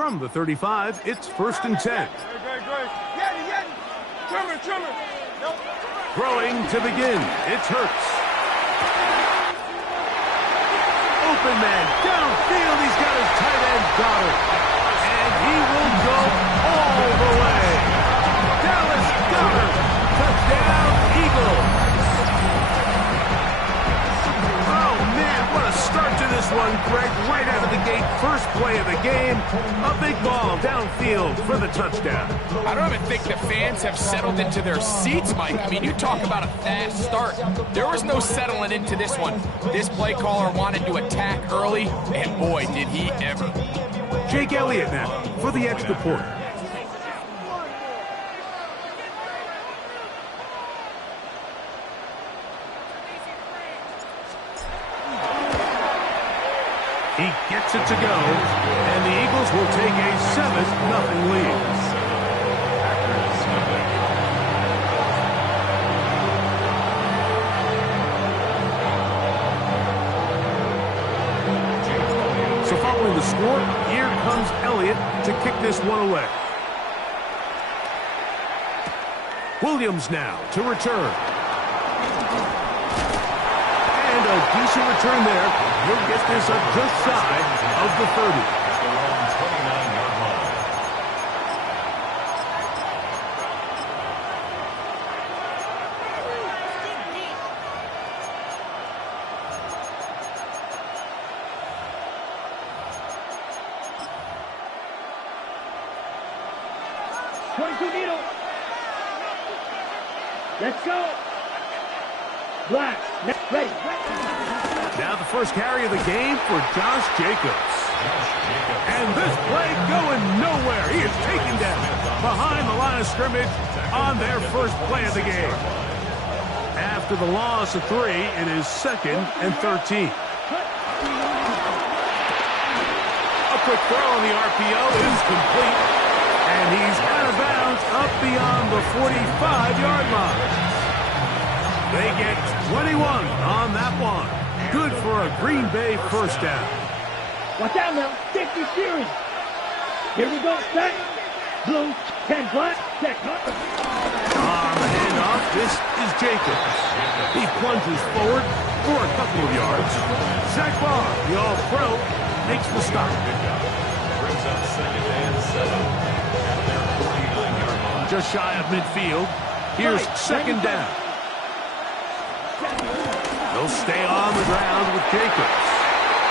From the 35, it's 1st and 10. Throwing to begin, it's Hurts. Open man, downfield, he's got his tight end Goddard. And he will go all the way. Dallas Goddard, touchdown, Eagles. Oh, man, what a start to this one, Greg. Right out of the gate, first play of the game. A big ball downfield for the touchdown. I don't even think the fans have settled into their seats, Mike. I mean, you talk about a fast start. There was no settling into this one. This play caller wanted to attack early, and boy, did he ever. Jake Elliott now for the extra point. He gets it to go, and the Eagles will take a 7-0 lead. So following the score, here comes Elliott to kick this one away. Williams now to return. And a decent return there. He'll get this up just shy of the 30. Let's go. Black, ready. Now the first carry of the game for Josh Jacobs. And this play going nowhere. He is taken down behind the line of scrimmage on their first play of the game. After the loss of 3, it is 2nd and 13. A quick throw on the RPO is complete. And he's out of bounds up beyond the 45-yard line. They get 21 on that one. Good for a Green Bay first down. Watch out now. Safety steering. Here we go. Set. Blue. 10 black. Check. On the handoff, this is Jacobs. He plunges forward for a couple of yards. Zach Barr, the all-pro, makes the stop. Brings up 2nd and 7. Just shy of midfield. Here's 2nd down. They'll stay on the ground with Jacobs.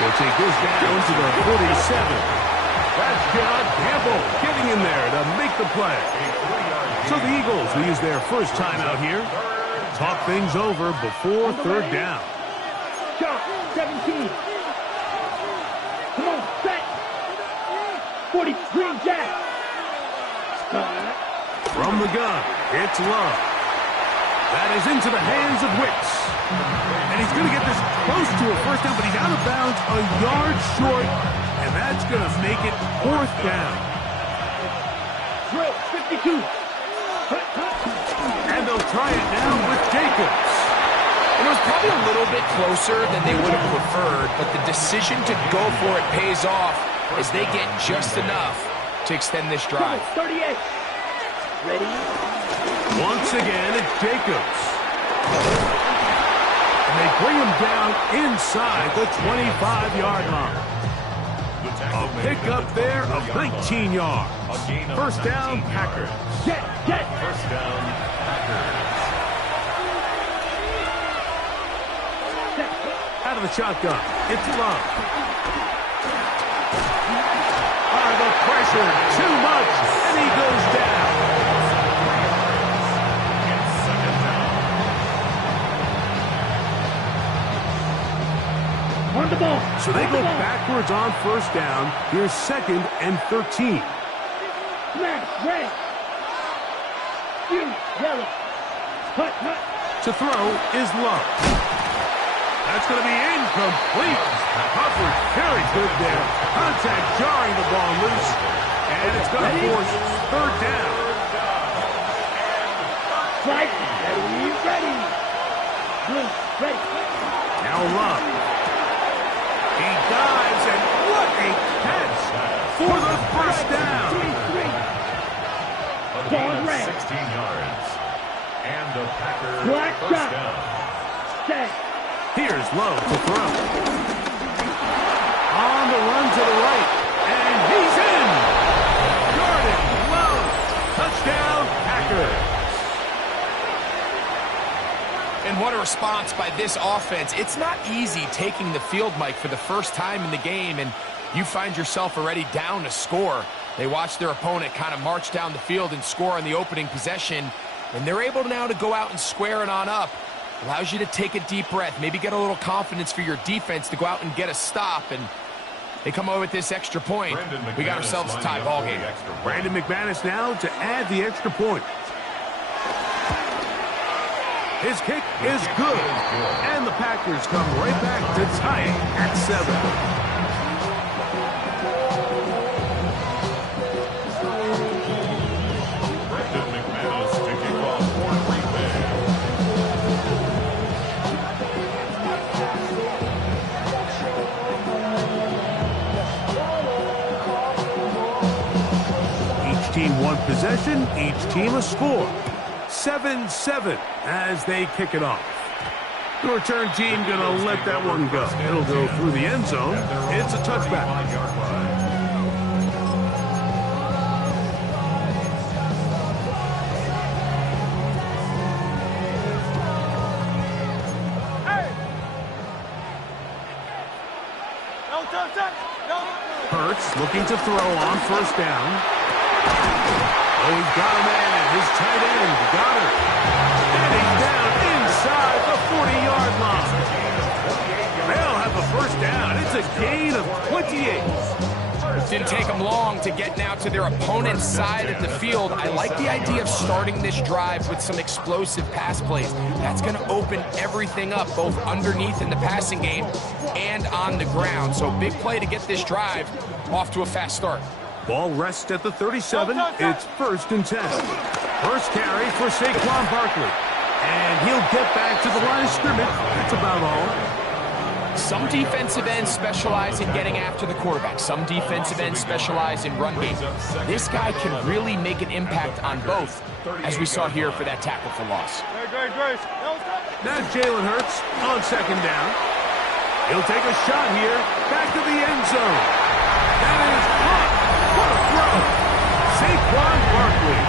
They'll take this down to the 47. That's John Campbell getting in there to make the play. So the Eagles will use their first timeout here. Talk things over before 3rd down. Shot, 17. Come on, set. 40, green jack. From the gun, it's Love. That is into the hands of Wicks. And he's going to get this close to a first down, but he's out of bounds a yard short, and that's going to make it 4th down. Drill, 52. And they'll try it now with Jacobs. It was probably a little bit closer than they would have preferred, but the decision to go for it pays off as they get just enough to extend this drive. 38. Ready? Once again, it's Jacobs. And they bring him down inside the 25-yard line. A pickup there of 19 yards. First down, Packers. Get. First down, Packers. Out of the shotgun, it's Love. The pressure, too much, and he goes down. On the ball. So they go backwards on first down. Here's 2nd and 13. Smash, red. Yellow. Hut. To throw is Love. That's going to be incomplete. Hubbard very good there. Contact jarring the ball loose. And it's going to force 3rd down. Right. Ready. Blue, ready. Now Love. He dives, and what a catch. for the first down. 16 yards. And the Packers Black first shot. down. Set. Here's Love to throw. On the run to the right. And he's in. Jordan Love. Touchdown, Packers. And what a response by this offense. It's not easy taking the field, Mike, for the first time in the game, and you find yourself already down to score. They watch their opponent kind of march down the field and score on the opening possession, and they're able now to go out and square it on up. Allows you to take a deep breath, maybe get a little confidence for your defense to go out and get a stop, and they come away with this extra point. We got ourselves a tie ball game. Brandon McManus now to add the extra point. His kick is good, and the Packers come right back to tie it at 7. Each team one possession, each team a score. 7-7 as they kick it off. The return team going to let that one go. It'll go through the end zone. It's a touchback. Hurts looking to throw on first down. Oh, he's got a man. His tight end, Goddard. And he's down inside the 40-yard line. They'll have a first down. It's a gain of 28. Didn't take them long to get now to their opponent's side of the field. I like the idea of starting this drive with some explosive pass plays. That's going to open everything up, both underneath in the passing game and on the ground. So big play to get this drive off to a fast start. Ball rests at the 37. It's 1st and 10. First carry for Saquon Barkley. And he'll get back to the line of scrimmage. That's about all. Some defensive ends specialize in getting after the quarterback. Some defensive ends specialize in run game. This guy can really make an impact on both, as we saw here for that tackle for loss. Now Jalen Hurts on 2nd down. He'll take a shot here. Back to the end zone. That is caught. What a throw. Saquon Barkley.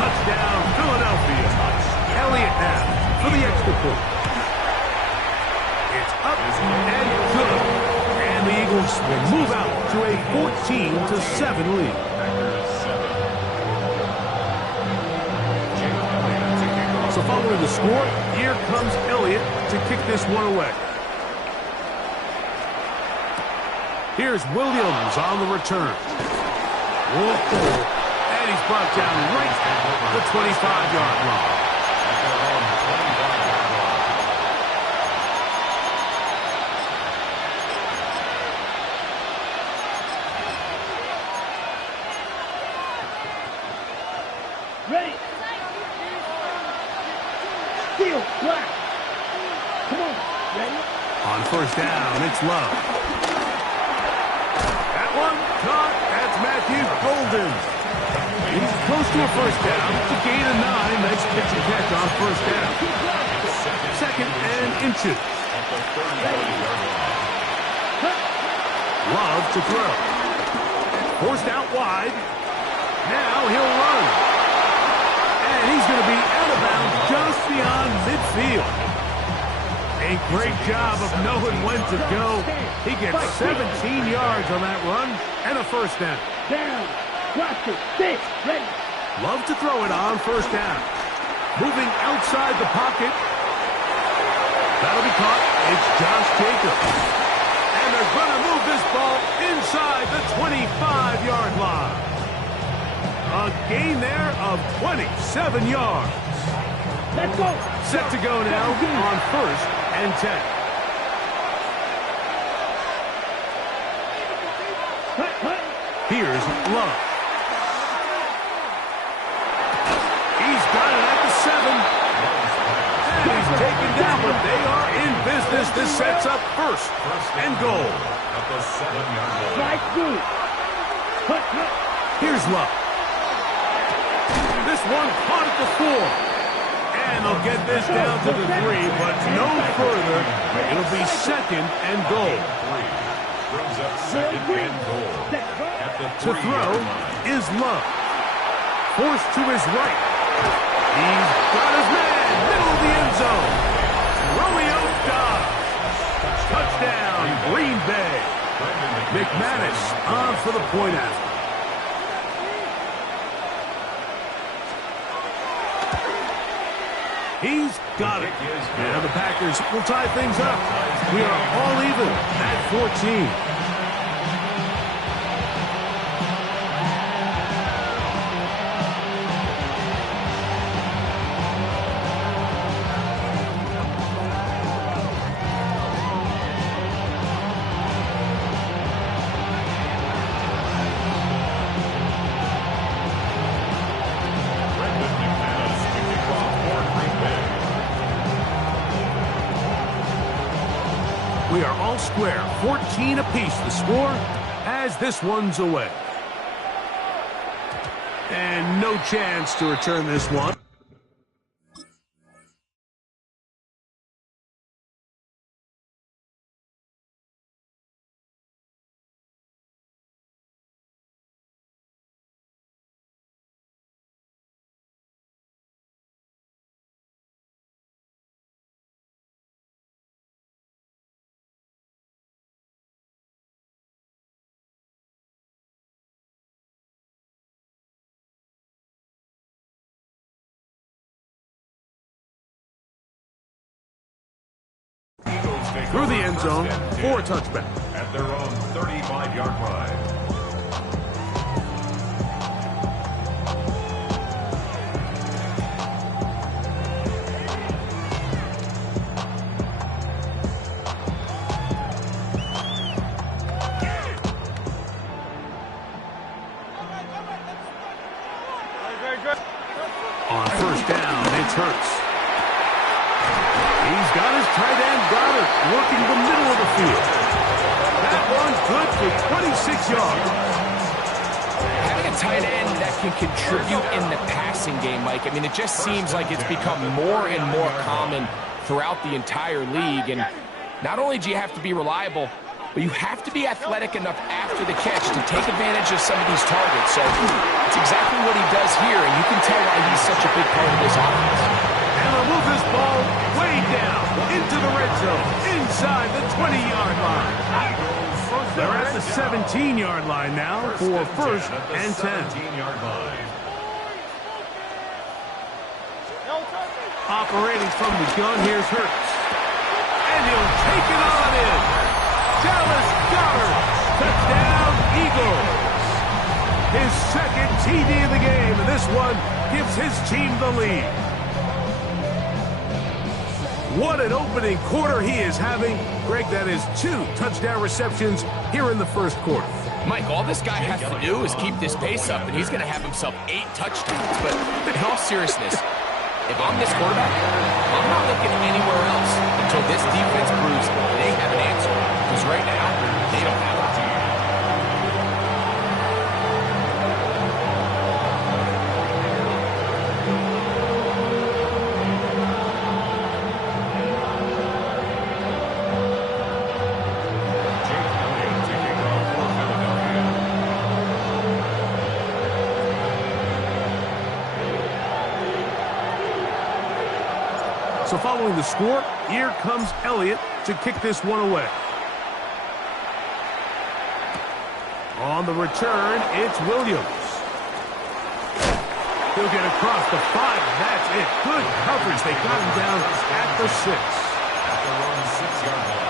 Touchdown, Philadelphia. Elliott now for the extra point. It's up and good. And the Eagles will move out to a 14-7 lead. So following the score, here comes Elliott to kick this one away. Here's Williams on the return. And he's brought down right at the 25-yard line. Ready. Steal. Black. Come on. Ready. On first down, it's Love. That one caught. That's Matthew Golden. He's close to a first down. To gain a 9. Nice pitch and catch on first down. 2nd and inches. Love to throw. Forced out wide. Now he'll run. And he's going to be out of bounds just beyond midfield. A great job of knowing when to go. He gets 17 yards on that run and a first down. Down. Watch it. 6. Ready. Love to throw it on first down. Moving outside the pocket. That'll be caught. It's Josh Jacobs. And they're going to move this ball inside the 25-yard line. A gain there of 27 yards. Let's go. Set to go now on 1st and 10. Here's Love. He's got it at the 7. And he's taken down, but they are in business. This sets up 1st and goal. Right through. Here's Love. This one caught at the 4. And they'll get this down to the 3, but no further. It'll be 2nd and goal. Brings up 2nd and goal. To throw is Love. Forced to his right. He's got his man, middle of the end zone. Romeo Dobbs. Touchdown, Green Bay. McManus on for the point after. He's got it. Now the Packers will tie things up. We are all even at 14. We are all square, 14 apiece the score as this one's away. And no chance to return this one. Through the end zone for a touchback. At their own 35-yard line. On first down, it's Hurts. He's got his tight end Goddard working the middle of the field. That one's good for 26 yards. Having a tight end that can contribute in the passing game, Mike, I mean, it just seems like it's become more and more common throughout the entire league. And not only do you have to be reliable, but you have to be athletic enough after the catch to take advantage of some of these targets. So it's exactly what he does here, and you can tell why he's such a big part of this offense. And they'll move this ball way down into the red zone, inside the 20-yard line. They're at the 17-yard line now for first and 10. Operating from the gun, here's Hurts. And he'll take it on in. Dallas Goddard, touchdown Eagles. His second TD of the game, and this one gives his team the lead. What an opening quarter he is having. Greg, that is 2 touchdown receptions here in the first quarter. Mike, all this guy has to do is keep this pace up, and he's going to have himself 8 touchdowns. But in all seriousness, if I'm this quarterback, I'm not looking anywhere else until this defense proves they have an answer. Because right now, they don't have it. So following the score, here comes Elliott to kick this one away. On the return, it's Williams. He'll get across the 5. That's it. Good coverage. They got him down at the 6. At their own 6-yard line.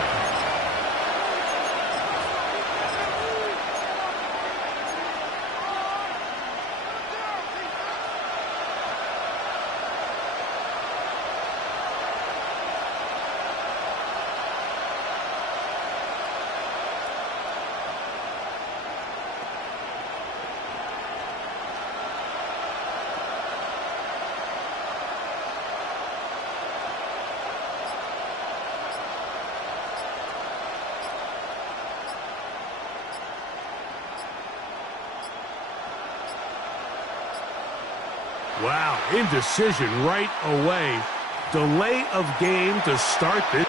Wow, indecision right away. Delay of game to start this.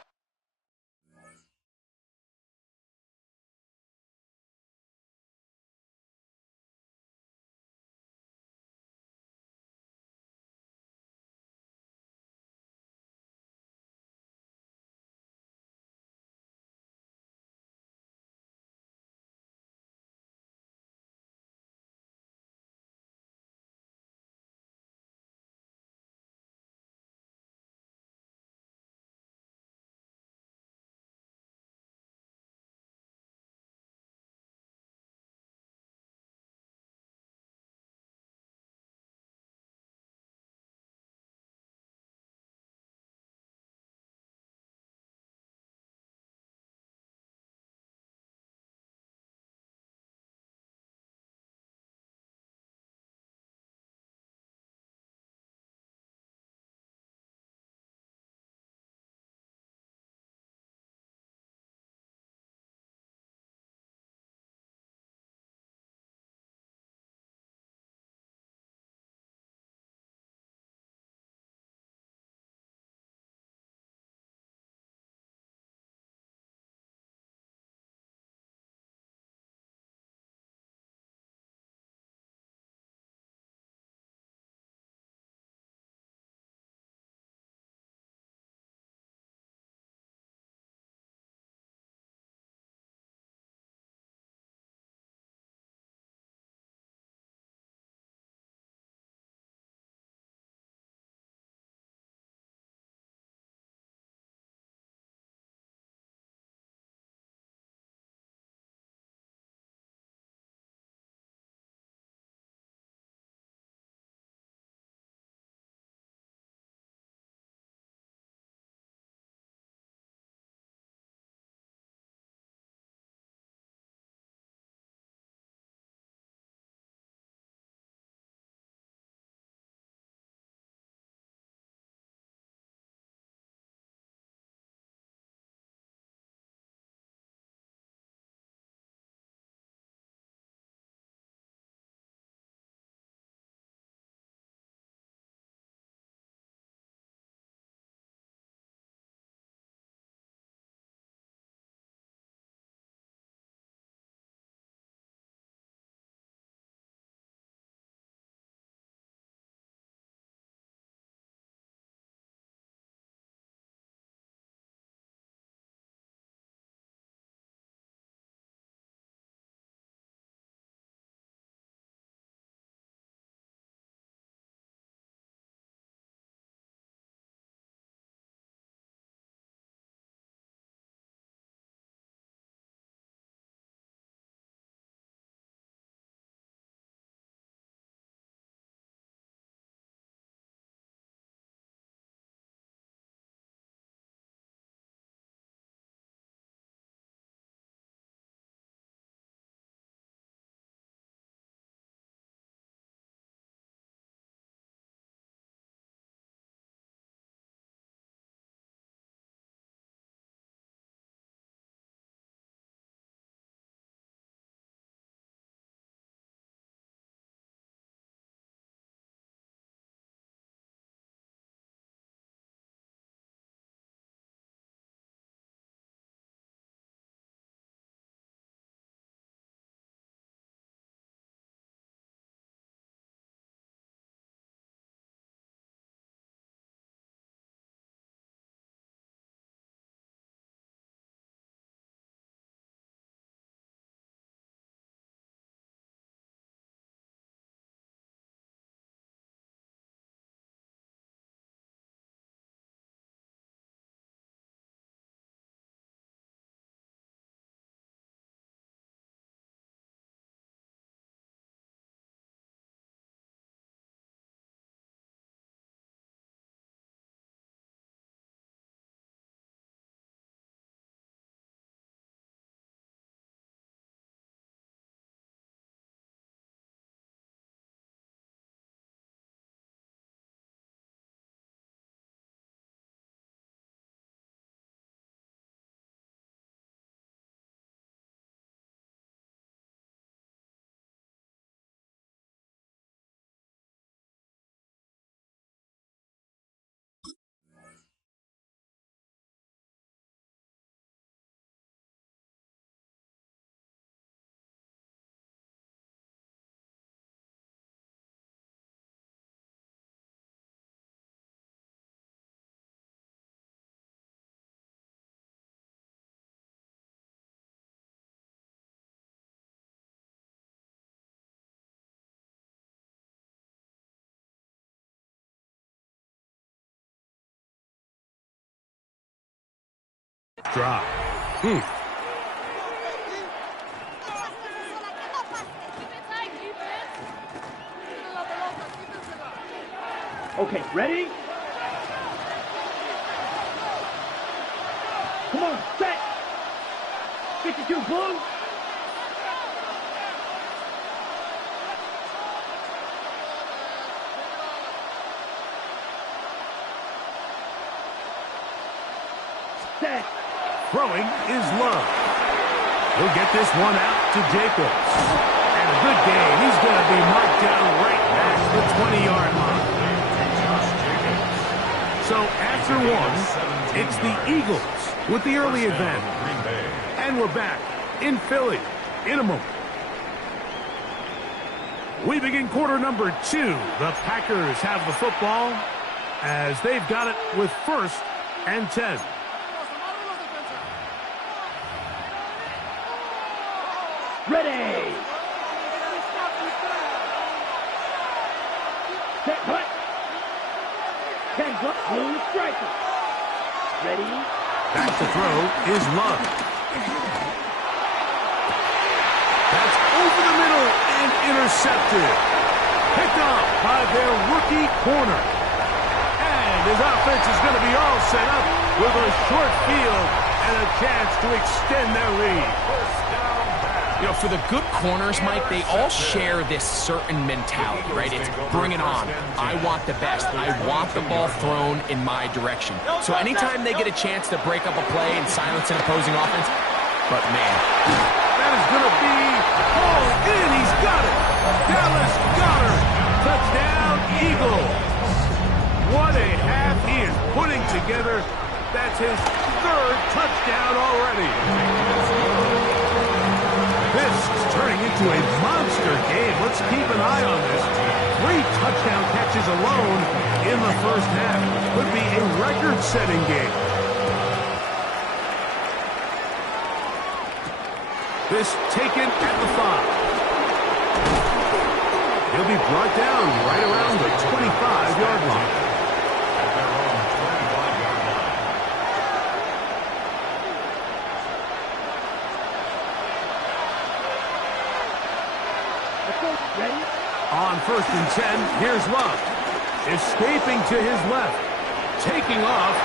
drive. Okay, ready? Come on, set. 52 blue. Set. Throwing is Love. He'll get this one out to Jacobs. And a good game. He's going to be marked down right past the 20-yard line. So after one, it's the Eagles with the early advantage. And we're back in Philly in a moment. We begin quarter number 2. The Packers have the football as they've got it with 1st and 10. Ready. Set, cut. 10 plus blue striker. Ready. Back to throw is Love. That's over the middle and intercepted. Picked up by their rookie corner. And his offense is going to be all set up with a short field and a chance to extend their lead. You know, for the good corners, Mike, they all share this certain mentality, right? It's bring it on. I want the best. I want the ball thrown in my direction. So anytime they get a chance to break up a play and silence an opposing offense, but man. That is going to be hauled in. He's got it. Dallas Goedert. Touchdown, Eagles. What a half he is putting together. That's his 3rd touchdown already. This is turning into a monster game. Let's keep an eye on this. 3 touchdown catches alone in the first half. Could be a record-setting game. This taken at the 5. He'll be brought down right around the 25-yard line. Ready. On 1st and 10, here's Love. Escaping to his left. Taking off.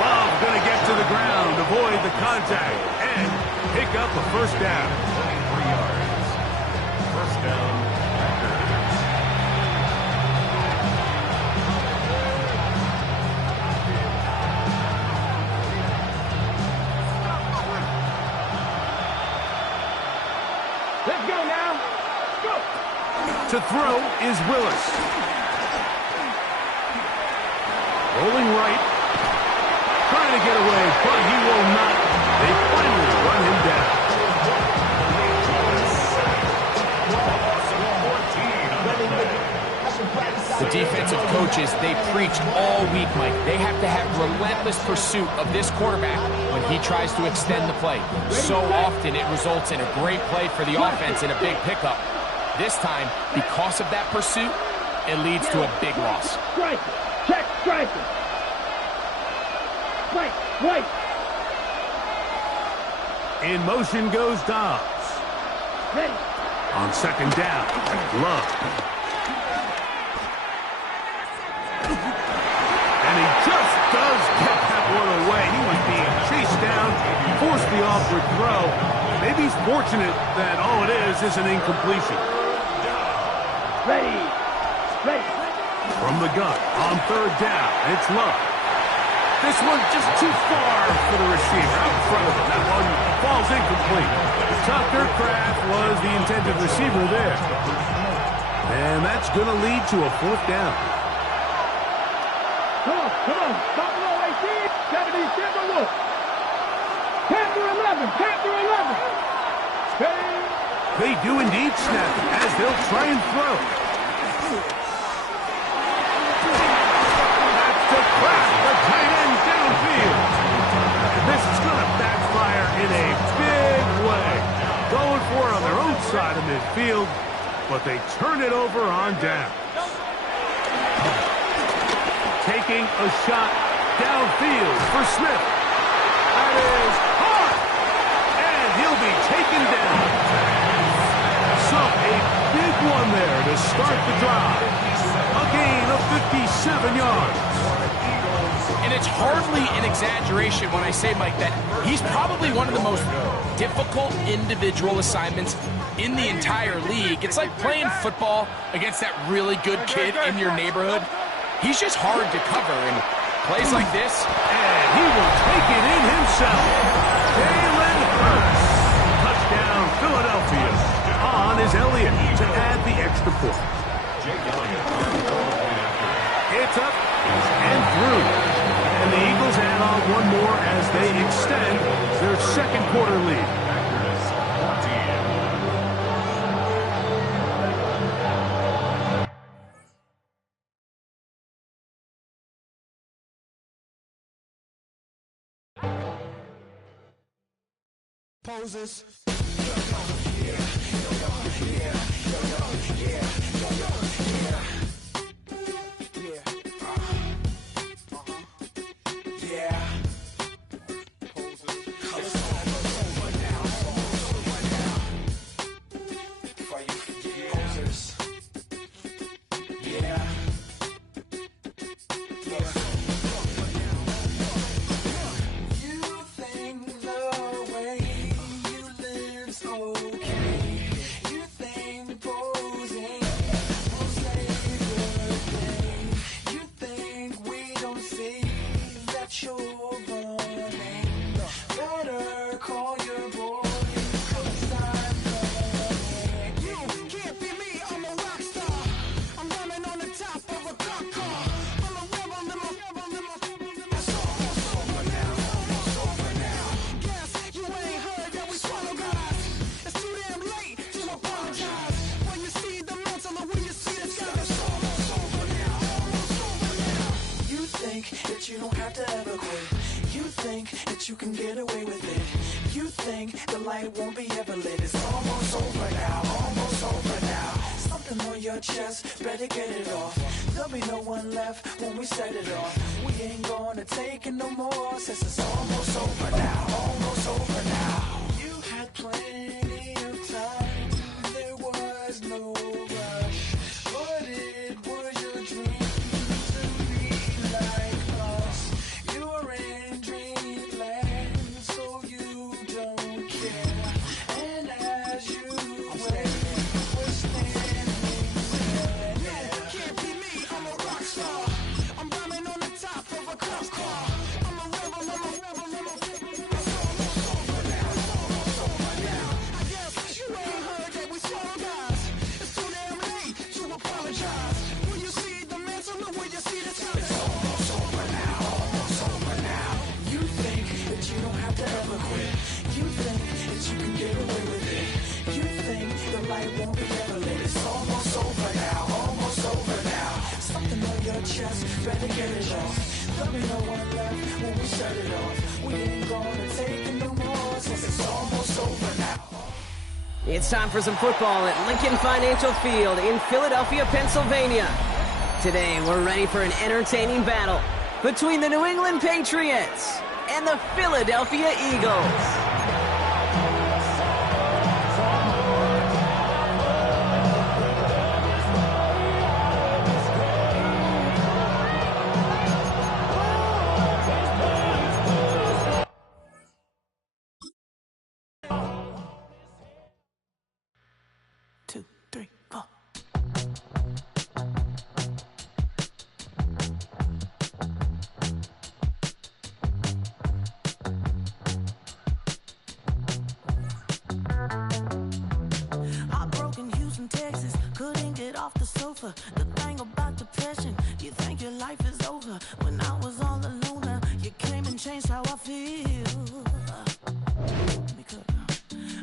Love going to get to the ground, avoid the contact, and pick up a 1st down. 23 yards. 1st down, Packers. Let's go now. Go. To throw is Willis. Rolling right. Trying to get away, but he will not. They finally run him down. The defensive coaches, they preach all week, Mike. They have to have relentless pursuit of this quarterback when he tries to extend the play. So often it results in a great play for the offense and a big pickup. This time, because of that pursuit, it leads to a big loss. Striker. Check striker. Right. In motion goes Dobbs. Ready. On 2nd down, Love. And he just does get that one away. He was being chased down, forced the awkward throw. Maybe he's fortunate that all it is an incompletion. Ready. From the gun, on 3rd down, it's Love. This one just too far for the receiver out in front of him. That one falls incomplete. Tucker Kraft was the intended receiver there. And that's going to lead to a 4th down. Come on. Stop it all right there. 77 look. Panther 11. Stay. They do indeed snap it as they'll try and throw. That's to Kraft, the tight end downfield. This is going to backfire in a big way. Going for it on their own side of midfield, but they turn it over on down. Taking a shot downfield for Smith. That is hard. And he'll be taken down. So a big one there to start the drive. A gain of 57 yards. And it's hardly an exaggeration when I say, Mike, that he's probably one of the most difficult individual assignments in the entire league. It's like playing football against that really good kid in your neighborhood. He's just hard to cover, and plays like this. And he will take it in himself. Jalen Hurts. Touchdown, Philadelphia. On is Elliott to add the extra point. It's up and through. And the Eagles add on one more as they extend their second quarter lead. Poses. You can get away with it. You think the light won't be ever lit. It's almost over now, almost over now. Something on your chest, better get it off. There'll be no one left when we set it off. We ain't gonna take it no more, since it's almost over now, almost over now. You had plenty of time, there was no rush, but it was your dream to be like us. You're in dreamland, so you don't care. And as you wait, we're standing there. Can't be me, I'm a rock star. I'm rhyming on the top of a cop car. I'm a rebel, I'm a rebel, I'm a rebel. It's almost over now, it's almost over now. I guess you ain't heard that we swallow guys. It's too damn late to apologize. When you see the mantle, look where you see the time. It's almost over now, almost over now. You think that you don't have to ever quit. You think that you can get away with it. You think the light won't be ever lit. It's almost over now, almost over now. Something on your chest, better get it off. There'll be no one left when we set it off. We ain't gonna take it no more, since it's almost over now. It's time for some football at Lincoln Financial Field in Philadelphia, Pennsylvania. Today, we're ready for an entertaining battle between the New England Patriots and the Philadelphia Eagles. Two, three, four. Heartbroken Houston, Texas, couldn't get off the sofa. The thing about depression, you think your life is over. When I was all alone, now you came and changed how I feel. Because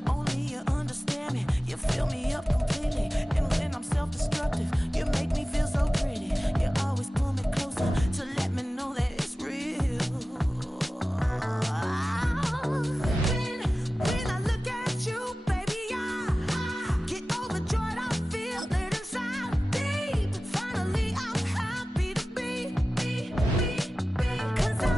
only you understand me, you fill me up completely. And when I'm self-destructive, you make me feel so pretty. You always pull me closer to let me know that it's real. When I look at you, baby, I get overjoyed. I feel it inside deep. Finally, I'm happy to be. 'Cause I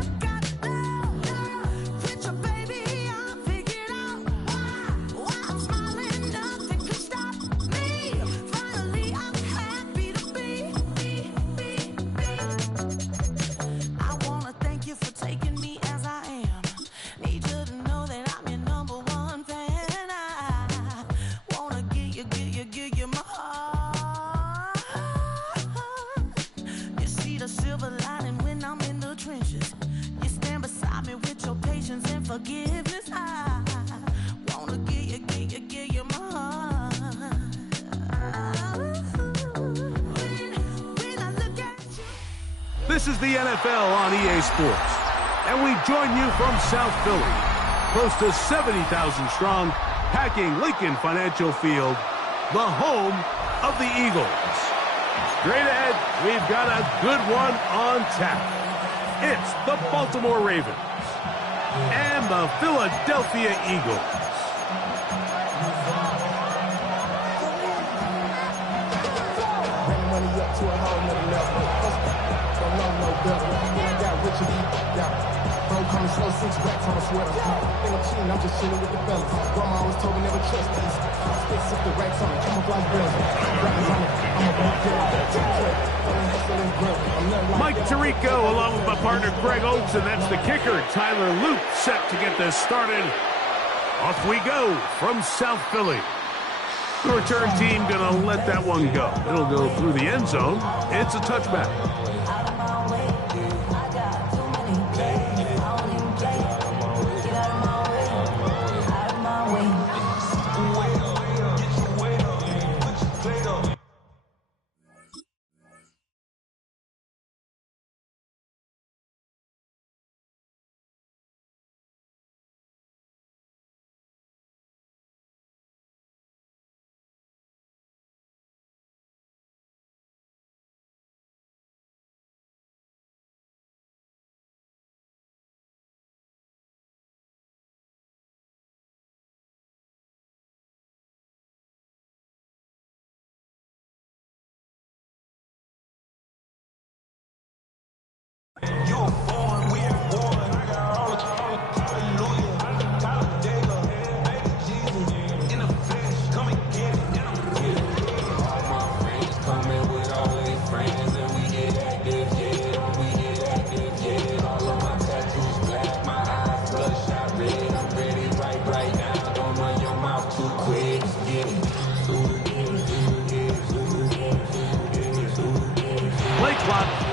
forgiveness. I wanna give you my heart. When I look at you. This is the NFL on EA Sports, and we join you from South Philly, close to 70,000 strong, packing Lincoln Financial Field, the home of the Eagles. Straight ahead, we've got a good one on tap. It's the Baltimore Ravens and the Philadelphia Eagles. Money up to a whole nother level. Don't know no better. When I got Itchyyyy, bro, coming slow, 6 racks on a sweater. Think I'm cheating, I'm just chilling with the fellas. Grandma always told me never trust these. Sticks up the racks on me, camouflage bells. Rappers on me, I'm a big kid. Mike Tirico along with my partner Greg Oates, and that's the kicker, Tyler Luke, set to get this started. Off we go from South Philly. The return team gonna let that one go. It'll go through the end zone. It's a touchback.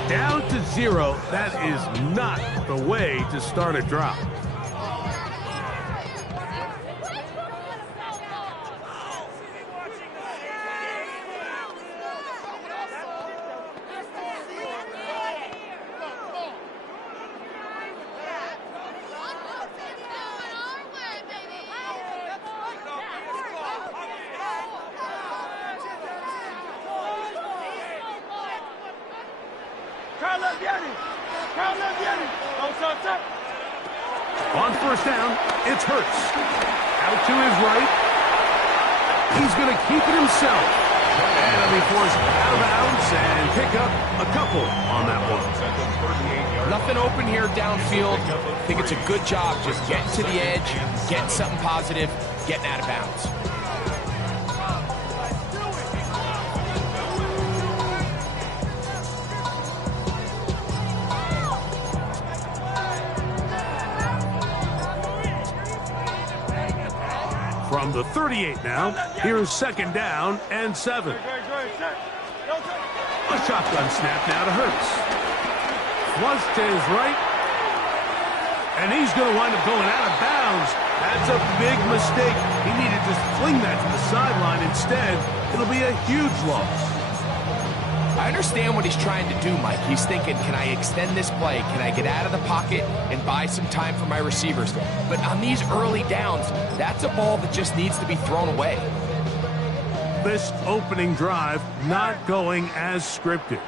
Down to 0. That is not the way to start a drive. On first down, it's Hurts. Out to his right. He's going to keep it himself. And he'll be forced out of bounds and pick up a couple on that one. Nothing open here downfield. I think it's a good job just getting to the edge, getting something positive, getting out of bounds. From the 38 now, here's second down and 7. A shotgun snap now to Hurts. Flush to his right. And he's going to wind up going out of bounds. That's a big mistake. He needed to just fling that to the sideline instead. It'll be a huge loss. I understand what he's trying to do, Mike. He's thinking, can I extend this play? Can I get out of the pocket and buy some time for my receivers? But on these early downs, that's a ball that just needs to be thrown away. This opening drive not going as scripted.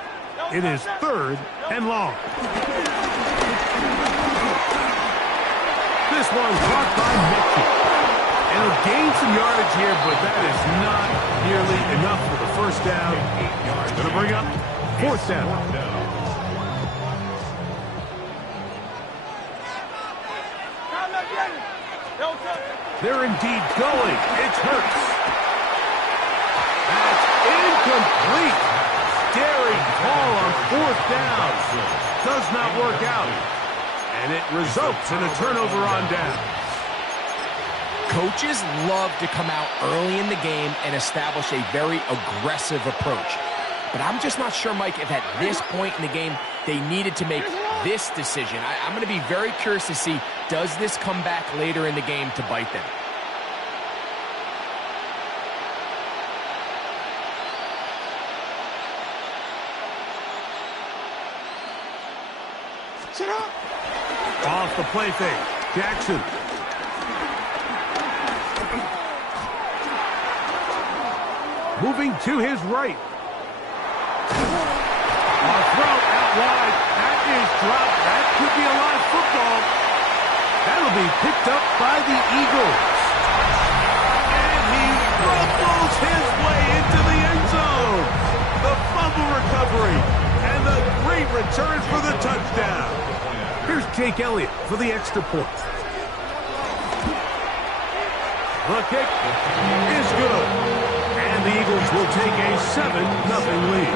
It is 3rd and long. This one caught by Itchyyyy. And he'll gain some yardage here, but that is not nearly enough for the first down. Going to bring up 4th down. They're indeed going. It's Hurts. That's incomplete. Daring call on 4th down. Does not work out. And it results in a turnover on down. Coaches love to come out early in the game and establish a very aggressive approach. But I'm just not sure, Mike, if at this point in the game they needed to make this decision. I'm going to be very curious to see, does this come back later in the game to bite them? Off the play fake. Jackson. Moving to his right. A throw out wide. That is dropped. That could be a live football. That'll be picked up by the Eagles. And he rumbles his way into the end zone. The fumble recovery. And the great return for the touchdown. Here's Jake Elliott for the extra point. The kick is good. And the Eagles will take a 7-0 lead.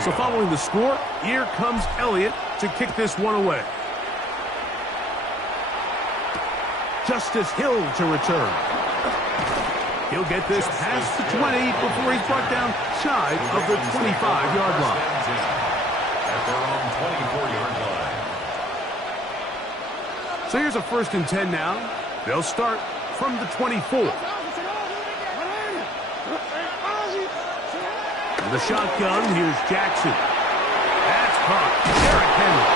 So following the score, here comes Elliott to kick this one away. Justice Hill to return. He'll get this past the 20 before he's brought down shy of the 25-yard line. At their own 24-yard line. So here's a 1st and 10 now. They'll start from the 24. The shotgun, here's Jackson. That's caught. Derrick Henry.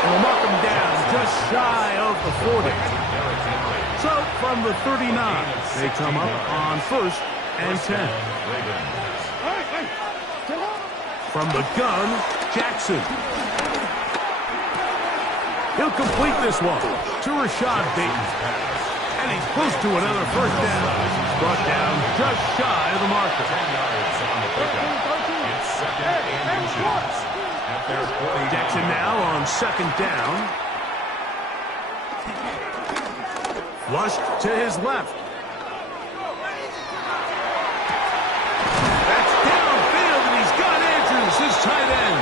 And will mark him down just shy of the 40. So from the 39, they come up on 1st and 10. From the gun, Jackson. He'll complete this one to Rashad Bateman. And he's close to another 1st down. Brought down just shy of the marker. 10 yards on the pickup. It's 2nd and inches. At their 40. Jackson now on 2nd down. Flushed to his left. That's downfield, and he's got Andrews, his tight end.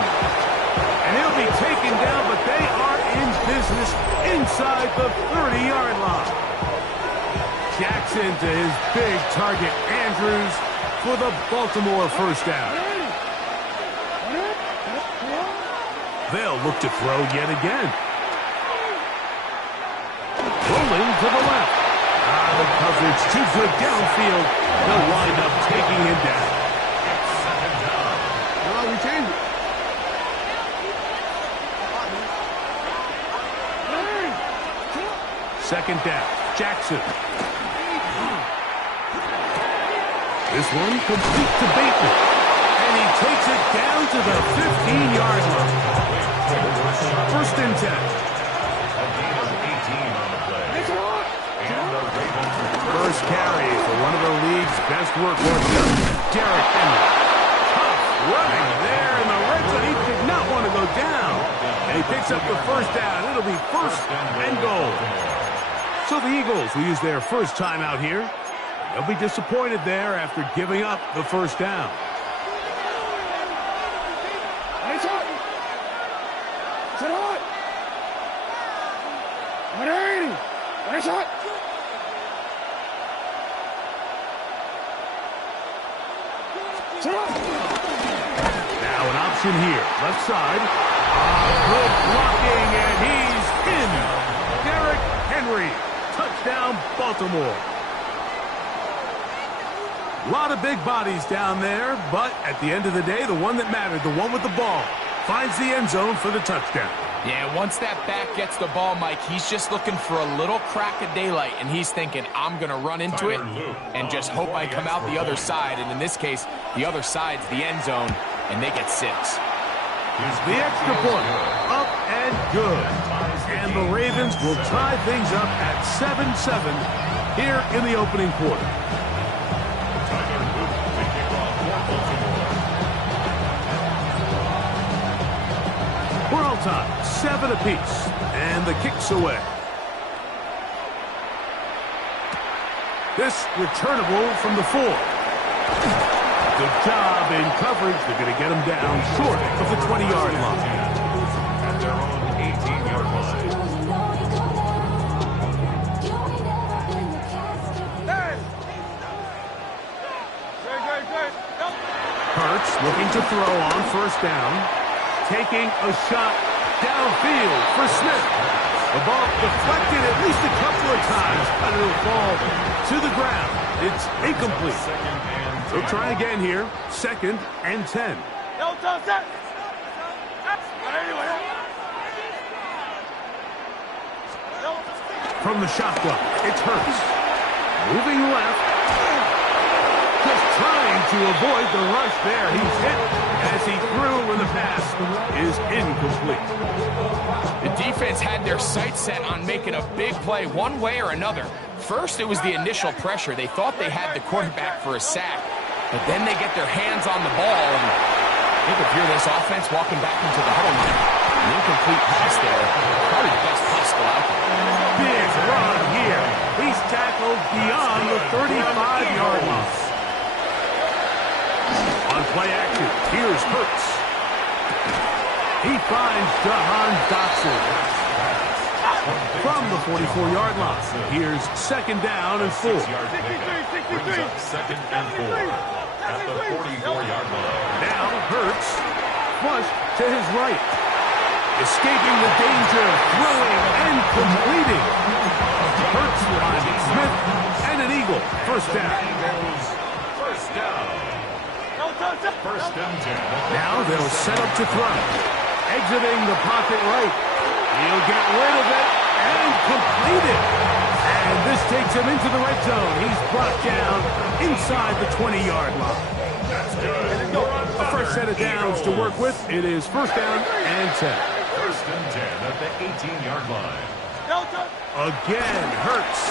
And he'll be taken down, but they are in business inside the 30-yard line. Jackson to his big target, Andrews, for the Baltimore 1st down. They'll look to throw yet again. Rolling to the left. The coverage too good downfield. They'll wind up taking him down. Well, we changed it. Second down, Jackson. This one complete to Bateman. And he takes it down to the 15-yard line. 1st and 10. First carry for one of the league's best workhorses, Derrick Henry. Tough running there in the red zone. He did not want to go down. And he picks up the 1st down. It'll be 1st and goal. So the Eagles will use their first time out here. They'll be disappointed there after giving up the 1st down. Now an option here, left side. Good blocking, and he's in. Derrick Henry, touchdown Baltimore. A lot of big bodies down there, but at the end of the day, the one that mattered, the one with the ball, finds the end zone for the touchdown. Yeah, once that back gets the ball, Mike, he's just looking for a little crack of daylight, and he's thinking, I'm going to run into it and just hope I come out the other side. And in this case, the other side's the end zone, and they get 6. The extra point, up and good. And the Ravens will tie things up at 7-7 here in the opening quarter. We're all tied, 7 apiece, and the kick's away. This returnable from the 4. Good job in coverage. They're going to get him down short of the 20-yard line. to throw on first down. Taking a shot downfield for Smith. The ball deflected at least a couple of times, but it'll fall to the ground. It's incomplete. They'll try again here. 2nd and 10. From the shotgun, it's Hurts. Moving left. Just trying to avoid the rush there. He's hit as he threw when the pass is incomplete. The defense had their sights set on making a big play one way or another. First, it was the initial pressure. They thought they had the quarterback for a sack, but then they get their hands on the ball, and you could hear this offense walking back into the huddle now. An incomplete pass there. Probably the best possible outcome. Big run here. He's tackled beyond the 35-yard line. On play action, here's Hurts. He finds Jahan Dotson. From the 44-yard line, here's 2nd down and 4. Brings up 2nd and 4 at the 44-yard line. Now Hurts flushed to his right. Escaping the danger, throwing and completing. Hurts finding Smith and an eagle. First down. First down. First and 10. Now they'll set up to throw. Exiting the pocket right. He'll get rid of it and complete it. And this takes him into the red zone. He's brought down inside the 20-yard line. That's good. A fresh set of downs to work with. It is first down and 10. First and 10 at the 18-yard line. Again, Hurts.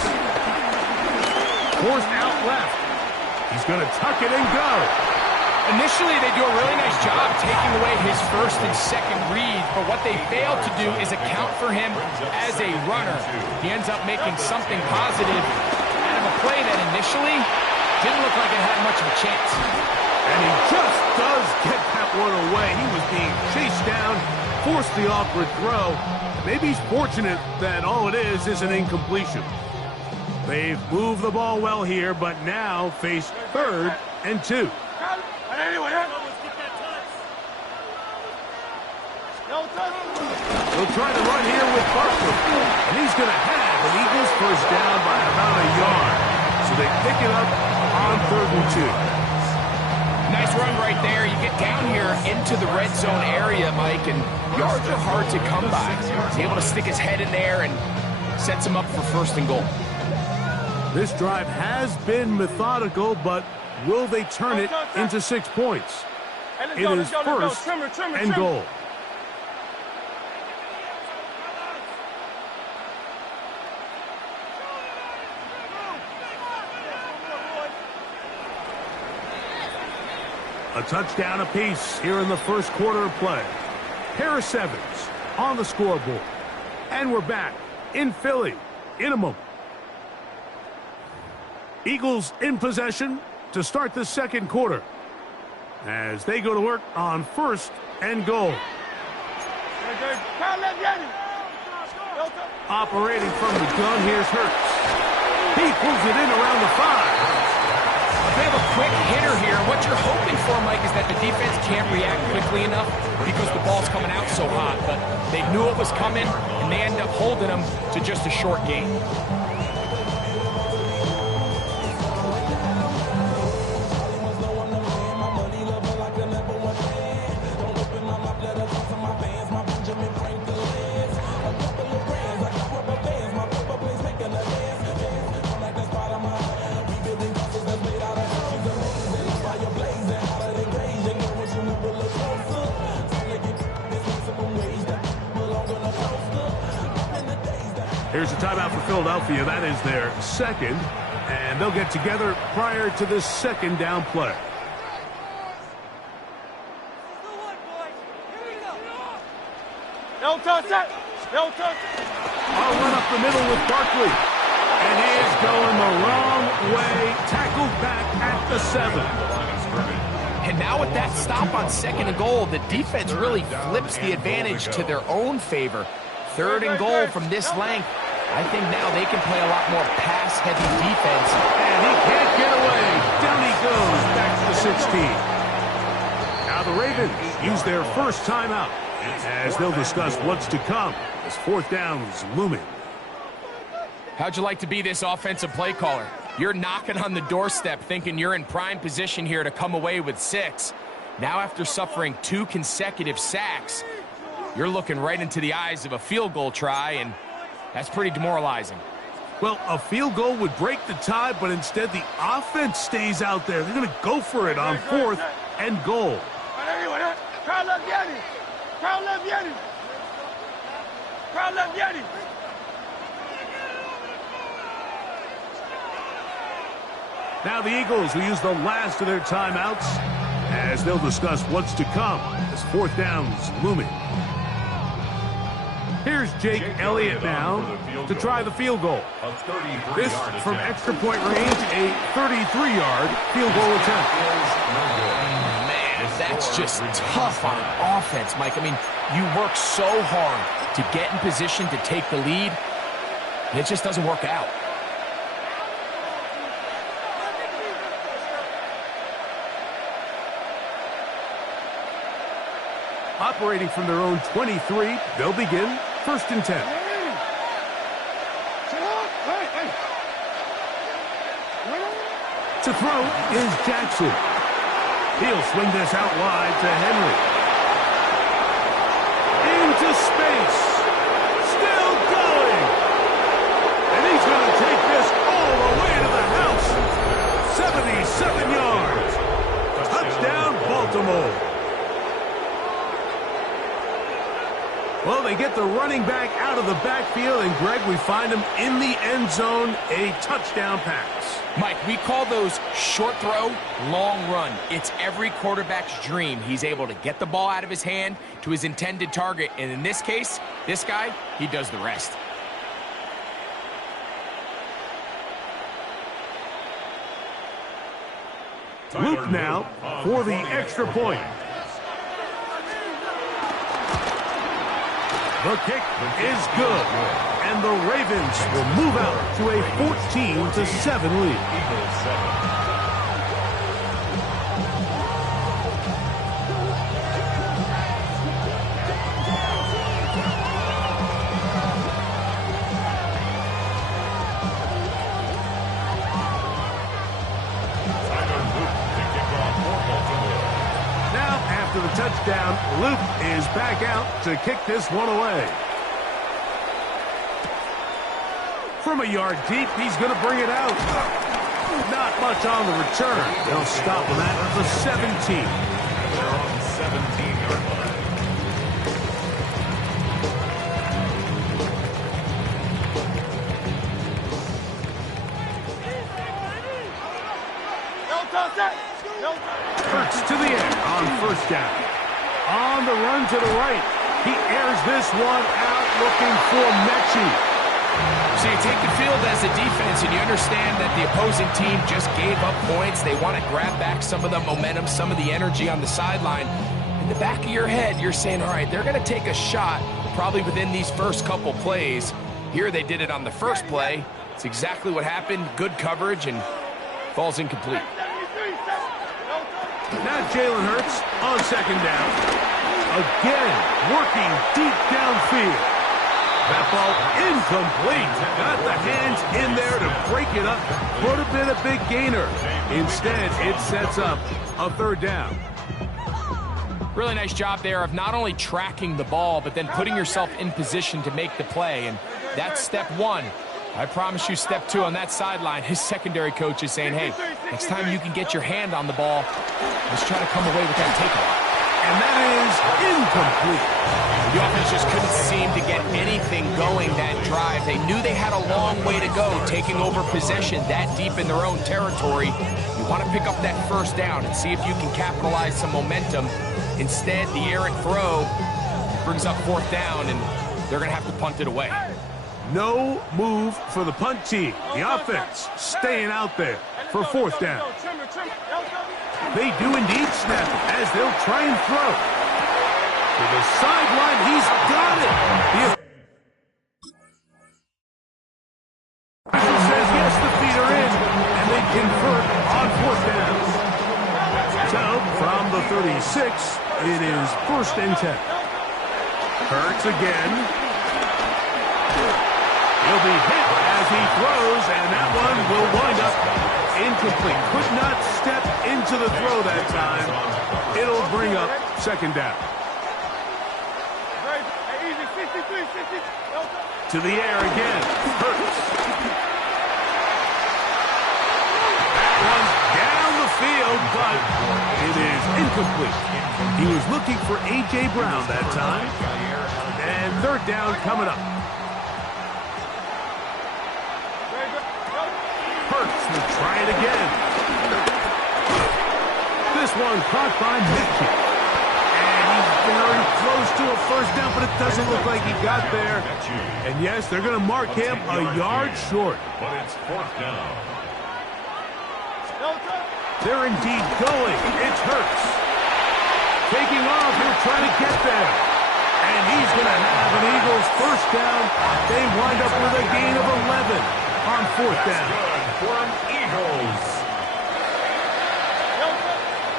Forced out left. He's going to tuck it and go. Initially, they do a really nice job taking away his first and second read, but what they fail to do is account for him as a runner. He ends up making something positive out of a play that initially didn't look like it had much of a chance. And he just does get that one away. He was being chased down, forced the awkward throw. Maybe he's fortunate that all it is an incompletion. They've moved the ball well here, but now face 3rd and 2. They'll try to run here with Barkley. And he's going to have an Eagles first down by about a yard. So they pick it up on 3rd and 2. Nice run right there. You get down here into the red zone area, Mike, and yards are hard to come by. He's able to stick his head in there and sets him up for 1st and goal. This drive has been methodical, but will they turn it into 6 points? It is 1st and goal. A touchdown apiece here in the first quarter of play. Pair of 7s on the scoreboard. And we're back in Philly in a moment. Eagles in possession to start the second quarter as they go to work on 1st and goal. Operating from the gun, here's Hurts. He pulls it in around the 5. They have a quick hitter here. What you're hoping for, Mike, is that the defense can't react quickly enough because the ball's coming out so hot. But they knew it was coming, and they end up holding them to just a short gain. Here's a timeout for Philadelphia. That is their 2nd, and they'll get together prior to this 2nd down play. I'll run up the middle with Barkley. And he is going the wrong way. Tackled back at the 7. And now with that stop on 2nd and goal, the defense really flips the advantage to their own favor. 3rd and goal from this length. I think now they can play a lot more pass-heavy defense. And he can't get away. Down he goes back to the 16. Now the the Ravens use their first timeout as they'll discuss what's to come as fourth down is looming. How'd you like to be this offensive play caller? You're knocking on the doorstep thinking you're in prime position here to come away with 6. Now after suffering 2 consecutive sacks, you're looking right into the eyes of a field goal try, and that's pretty demoralizing. Well, a field goal would break the tie, but instead the offense stays out there. They're going to go for it on 4th and goal. Now the Eagles will use the last of their timeouts as they'll discuss what's to come as fourth down is looming. Here's Jake Elliott now to try the field goal. This from extra point range, a 33-yard field goal attempt. Man, that's just tough on offense, Mike. I mean, you work so hard to get in position to take the lead, and it just doesn't work out. Operating from their own 23, they'll begin 1st and 10. To throw is Jackson. He'll swing this out wide to Henry. Into space. Still going. And he's going to take this all the way to the house. 77 yards. Touchdown, Baltimore. Well, they get the running back out of the backfield, and, Greg, we find him in the end zone, a touchdown pass. Mike, we call those short throw, long run. It's every quarterback's dream. He's able to get the ball out of his hand to his intended target, and in this case, this guy, he does the rest. Luke now for the extra point. The kick is good, and the Ravens will move out to a 14-7 lead. After the touchdown, Luke is back out to kick this one away. From a yard deep, he's going to bring it out. Not much on the return. They'll stop him at the 17. They're on the 17-yard line. Hurts to the end on first down. On the run to the right. He airs this one out looking for Mechie. So you take the field as a defense and you understand that the opposing team just gave up points. They want to grab back some of the momentum, some of the energy on the sideline. In the back of your head, you're saying, all right, they're going to take a shot probably within these first couple plays. Here they did it on the first play. It's exactly what happened. Good coverage and falls incomplete. Now Jalen Hurts on second down. Again, working deep downfield. That ball incomplete. Got the hands in there to break it up. Would have been a big gainer. Instead, it sets up a third down. Really nice job there of not only tracking the ball, but then putting yourself in position to make the play. And that's step one. I promise you step two on that sideline. His secondary coach is saying, hey, next time you can get your hand on the ball, let's try to come away with that takeoff. And that is incomplete. The offense just couldn't seem to get anything going that drive. They knew they had a long way to go, taking over possession that deep in their own territory. You want to pick up that first down and see if you can capitalize some momentum. Instead, the errant throw brings up fourth down, and they're going to have to punt it away. No move for the punt team. The offense staying out there for fourth down. They do indeed snap it as they'll try and throw. To the sideline, he's got it. The official says yes, the feet are in, and they convert on fourth down. So, from the 36, It is 1st and 10. Hurts again. He'll be hit as he throws, and that one will wind up incomplete. Could not step into the throw that time. It'll bring up 2nd down. To the air again. Hurts. That one's down the field, but it is incomplete. He was looking for A.J. Brown that time. And 3rd down coming up. Hurts will try it again. This one caught by Itchyyyy. Very close to a 1st down, but it doesn't look like he got there. And yes, they're going to mark him a yard short. But it's 4th down. They're indeed going. It's Hurts. Taking off here, trying to get there. And he's going to have an Eagles 1st down. They wind up with a gain of 11 on 4th down. Good for an Eagles.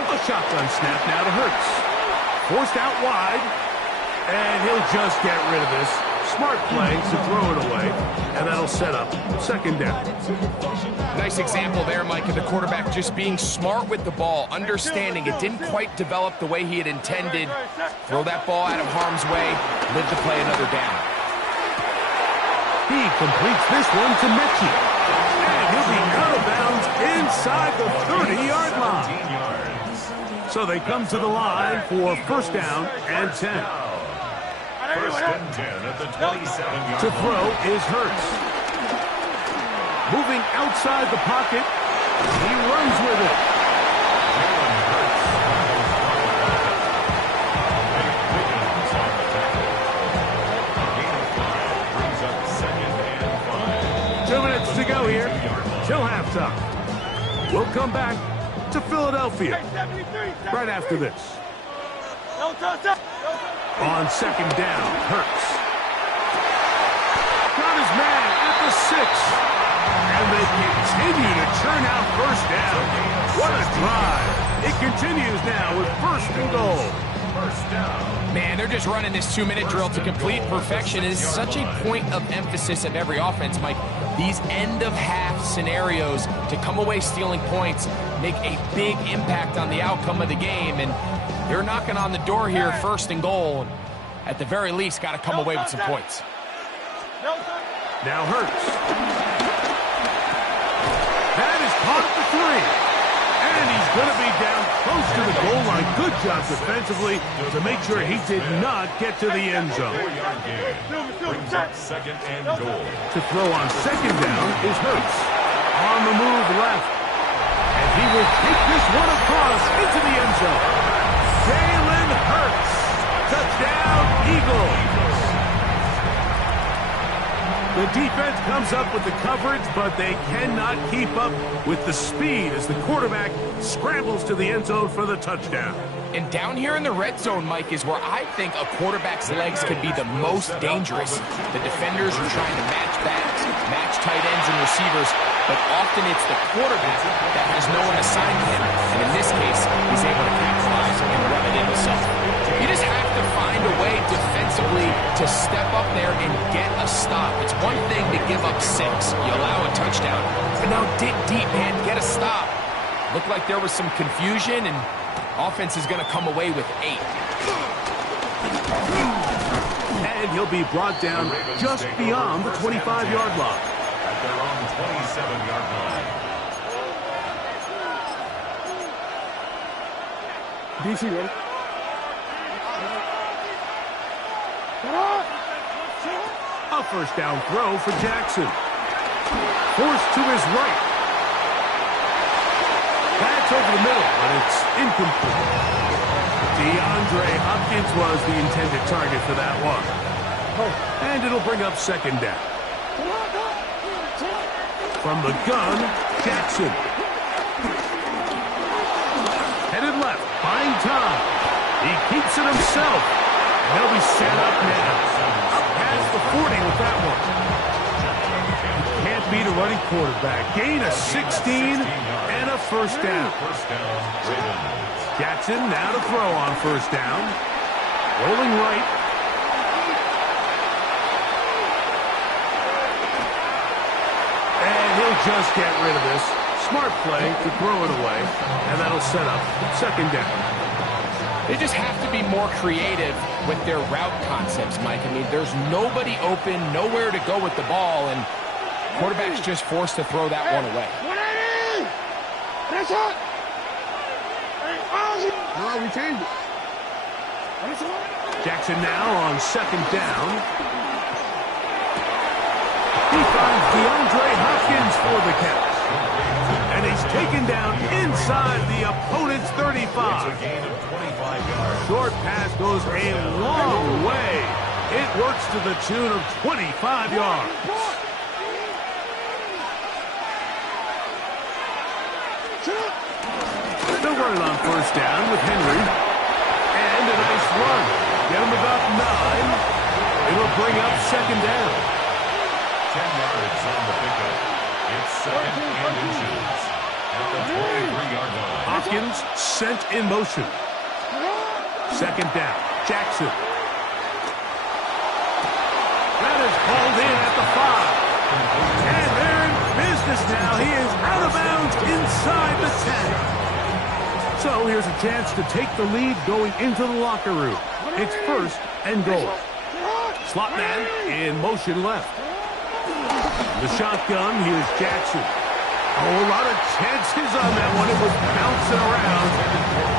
A shotgun snap now to Hurts. Forced out wide, and he'll just get rid of this. Smart play to throw it away, and that'll set up 2nd down. Nice example there, Mike, of the quarterback just being smart with the ball, understanding it didn't quite develop the way he had intended. Throw that ball out of harm's way, live to play another down. He completes this one to Itchyyyy, and he'll be out of bounds inside the 30-yard line. So they come to the line for 1st down and 10. 1st and 10 at the 27-yard line. To throw is Hurts. Moving outside the pocket, he runs with it. Brings up 2nd and 5. 2 minutes to go here till halftime. We'll come back to Philadelphia right after this. On 2nd down, Hurts. Got his man at the 6. And they continue to churn out 1st down. What a drive. It continues now with 1st and goal. 1st down. Man, they're just running this 2-minute drill to complete perfection. It is such a point of emphasis of every offense, Mike. These end-of-half scenarios to come away stealing points make a big impact on the outcome of the game. And they're knocking on the door here, 1st and goal. At the very least, got to come away with some points. Now Hurts. That is caught for 3. And he's going to be down close to the goal line. Good job defensively to make sure he did not get to the end zone. 4-yard gain. Brings up 2nd and goal. To throw on 2nd down is Hurts. On the move left. And he will take this one across into the end zone. Jalen Hurts. Touchdown, Eagles. The defense comes up with the coverage, but they cannot keep up with the speed as the quarterback scrambles to the end zone for the touchdown. And down here in the red zone, Mike, is where I think a quarterback's legs could be the most dangerous. The defenders are trying to match backs, match tight ends and receivers, but often it's the quarterback that has no one assigned to him. And in this case, he's able to capitalize and run it in himself. You just have to find a way defensively to step up there and get a stop. It's one thing to give up 6. You allow a touchdown. But now dig deep, man. Get a stop. Looked like there was some confusion, and offense is going to come away with 8. And he'll be brought down just beyond the 25-yard line. At their own 27-yard line. DC, ready? A 1st down throw for Jackson. Forced to his right. That's over the middle, but it's incomplete. DeAndre Hopkins was the intended target for that one. And it'll bring up 2nd down. From the gun, Jackson. Headed left, buying time. He keeps it himself. And he'll be set up now. Up past the 40 with that one. You can't beat a running quarterback. Gain of 16 and a 1st down. 1st down, Ravens. Jackson now to throw on first down. Rolling right. And he'll just get rid of this. Smart play to throw it away. And that'll set up second down. They just have to be more creative with their route concepts, Mike. I mean, there's nobody open, nowhere to go with the ball, and quarterback's just forced to throw that one away. No, we changed it. Jackson now on second down. He finds DeAndre Hopkins for the catch. And he's taken down inside the opponent's 35. Short pass goes a long way. It works to the tune of 25 yards. They'll run it on first down with Henry. And a nice run. Get him about 9. It'll bring up second down. 10 yards on the pickup. It's second and inches at the 23-yard line. Hopkins sent in motion. Second down. Jackson. That is hauled in at the 5. And they're in business now. He is out of bounds inside the 10. So here's a chance to take the lead going into the locker room. It's first and goal. Slot man in motion left. The shotgun, here's Jackson. Oh, a lot of chances on that one. It was bouncing around,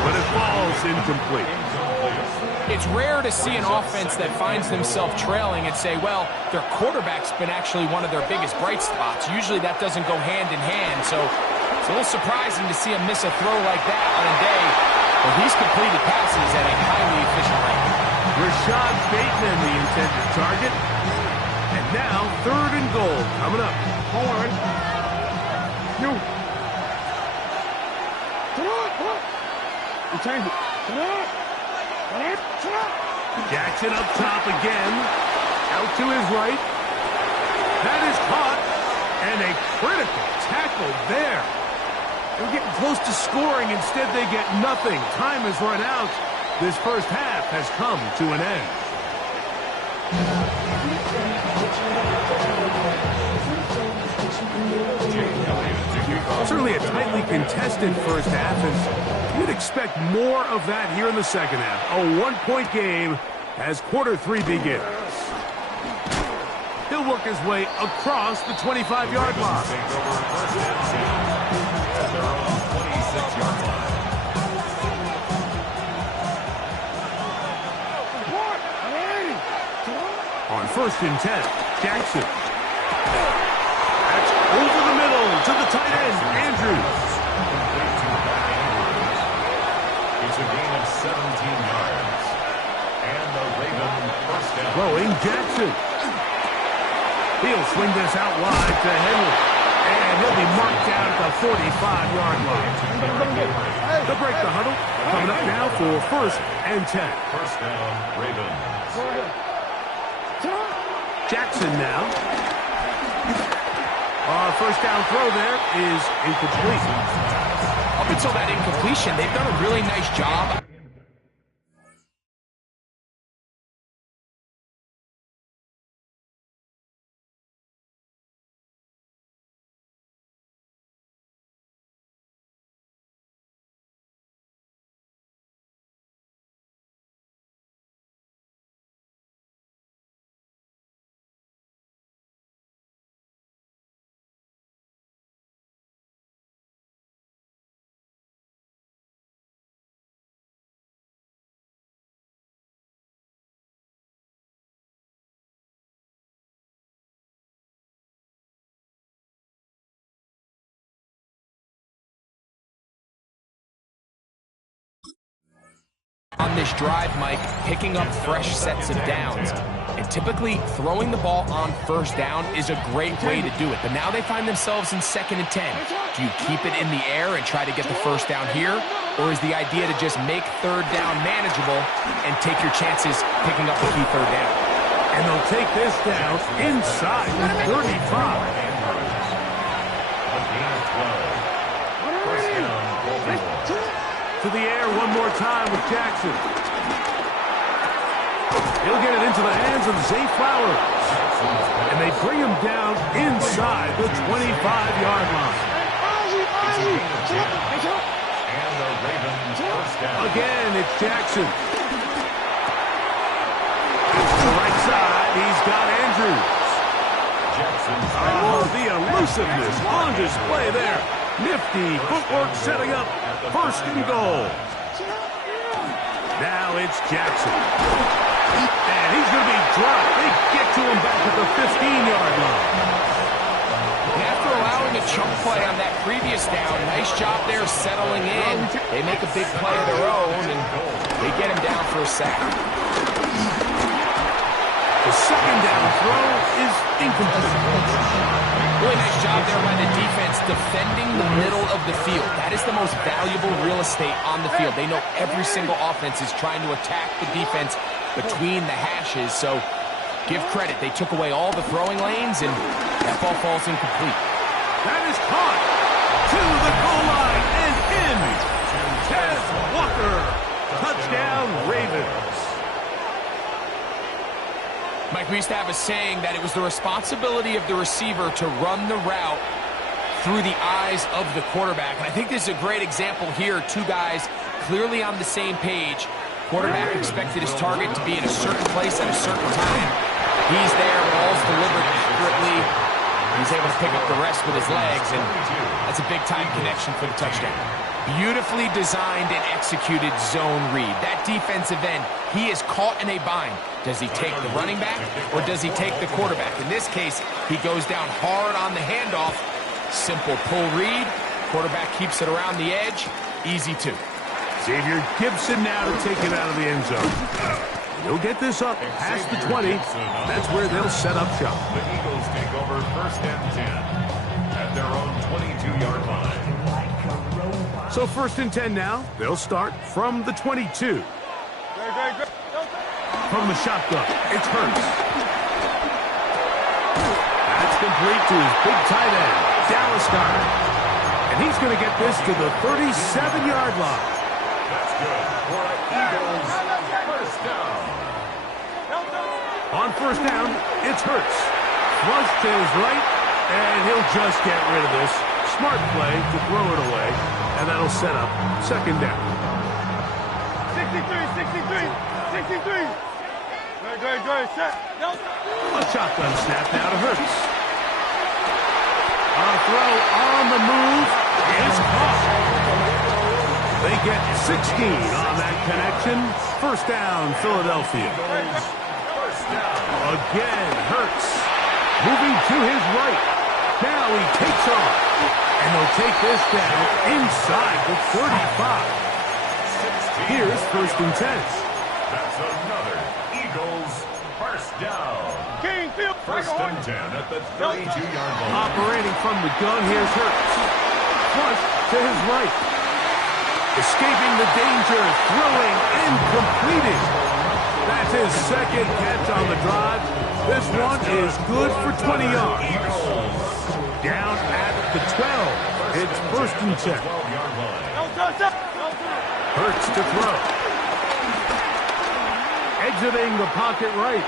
but it falls incomplete. It's rare to see an offense that finds themselves trailing and say, well, their quarterback's been actually one of their biggest bright spots. Usually that doesn't go hand in hand, so it's a little surprising to see him miss a throw like that on a day where he's completed passes at a highly efficient rate. Rashad Bateman, the intended target. And now, third and goal coming up. Hold on. You. We changed it. Jackson up top again. Out to his right. That is caught. And a critical tackle there. They're getting close to scoring. Instead, they get nothing. Time has run out. This first half has come to an end. Certainly a tightly contested first half, and you'd expect more of that here in the second half. A one-point game as quarter 3 begins. He'll work his way across the 25-yard line. On first and 10, Jackson. That's over the middle to the tight end, Andrews. It's a gain of 17 yards. And the Raven first down. Throwing Jackson. He'll swing this out wide to Henry. And he'll be marked down at the 45-yard line. They'll break the huddle. Coming up now for first and 10. First down, Ravens. Jackson now. First down throw there is incomplete. Up until that incompletion, they've done a really nice job. On this drive, Mike, picking up fresh sets of downs. And typically, throwing the ball on first down is a great way to do it. But now they find themselves in second and 10. Do you keep it in the air and try to get the first down here? Or is the idea to just make third down manageable and take your chances picking up the key third down? And they'll take this down inside the 35. A gain of 12. First down, Baltimore. to the air one more time with Jackson. He'll get it into the hands of Zay Flowers. And they bring him down inside the 25-yard line. And the Ravens first down. Again, it's Jackson. To the right side, he's got Andrews. Oh, the elusiveness on display there. Nifty footwork setting up first and goal. Now it's Jackson. And he's going to be dropped. They get to him back at the 15-yard line. After allowing a chunk play on that previous down, nice job there settling in. They make a big play of their own, and they get him down for a sack. The second down throw is incomplete. Really nice job there by the defense defending the middle of the field. That is the most valuable real estate on the field. They know every single offense is trying to attack the defense between the hashes, so give credit. They took away all the throwing lanes, and that ball falls incomplete. That is caught to the goal line and in. Ted Walker. Touchdown, Ravens. Mike, we used to have a saying that it was the responsibility of the receiver to run the route through the eyes of the quarterback. And I think this is a great example here. Two guys clearly on the same page. Quarterback expected his target to be in a certain place at a certain time. He's there, ball's delivered accurately. He's able to pick up the rest with his legs, and that's a big-time connection for the touchdown. Beautifully designed and executed zone read. That defensive end, he is caught in a bind. Does he take the running back, or does he take the quarterback? In this case, he goes down hard on the handoff. Simple pull read. Quarterback keeps it around the edge. Easy two. Xavier Gibson now to take it out of the end zone. He'll get this up past the 20. That's where they'll set up shop. The Eagles take over first and 10 at their own 22-yard line. So first and 10 now. They'll start from the 22. From the shotgun, it's Hurts. That's complete to his big tight end, Dallas Goedert. And he's going to get this to the 37-yard line. That's good for an Eagles first down. On first down, it's Hurts. Flush to his right, and he'll just get rid of this. Smart play to throw it away, and that'll set up second down. 63. A shotgun snap now to Hurts. A throw on the move is caught. They get 16 on that connection. First down, Philadelphia. Again, Hurts moving to his right. Now he takes off, and they'll take this down inside the 35. Here's first and 10. That's another Eagles first down. First and 10 at the 32-yard line. Operating from the gun, here's Hurts. Flush to his right. Escaping the danger, throwing and completing. That's his second catch on the drive. This one is good for 20 yards. Down at the 12. It's first and 10. Hurts to throw. Exiting the pocket right.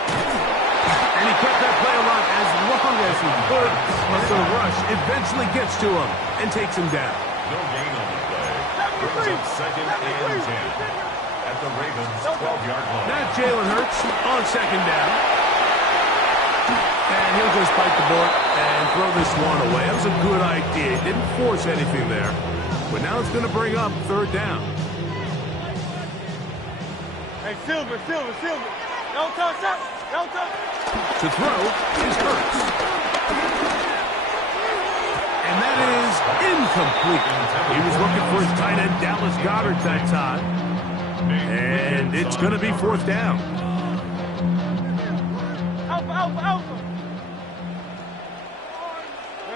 And he kept that play alive as long as he could, but the rush eventually gets to him and takes him down. No gain on the play. Brings up second and 10 at the Ravens' 12-yard line. Now Jalen Hurts on second down. And he'll just bite the bullet and throw this one away. That was a good idea. He didn't force anything there. But now it's going to bring up third down. Hey, Silver. Don't touch that. To throw is Hurts. And that is incomplete. He was looking for his tight end, Dallas Goedert, that time. And it's going to be fourth down. Alpha.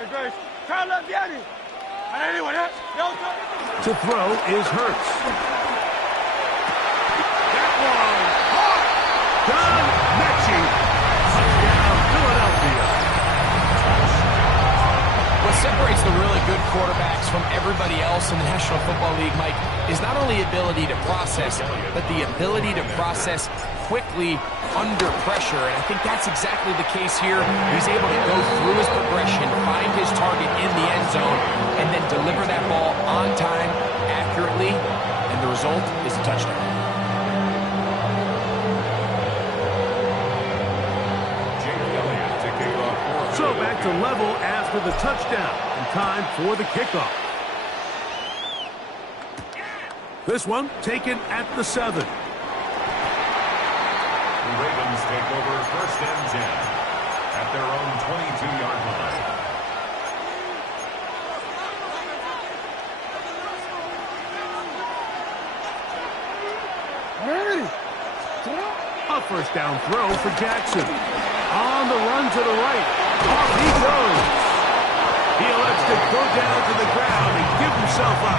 Great. Try to let me at him. To throw is Hurts. That one caught. John Mechie. Touchdown, Philadelphia. What's separates the really good quarterbacks from everybody else in the National Football League, Mike, is not only ability to process, but the ability to process quickly under pressure. And I think that's exactly the case here. He's able to go through his progression, find his target in the end zone, and then deliver that ball on time, accurately, and the result is a touchdown. So back to level after the touchdown, and time for the kickoff. This one taken at the 7. The Ravens take over 1st and 10 at their own 22-yard line. A first down throw for Jackson. On the run to the right. Off he goes. He elects to go down to the ground and give himself up.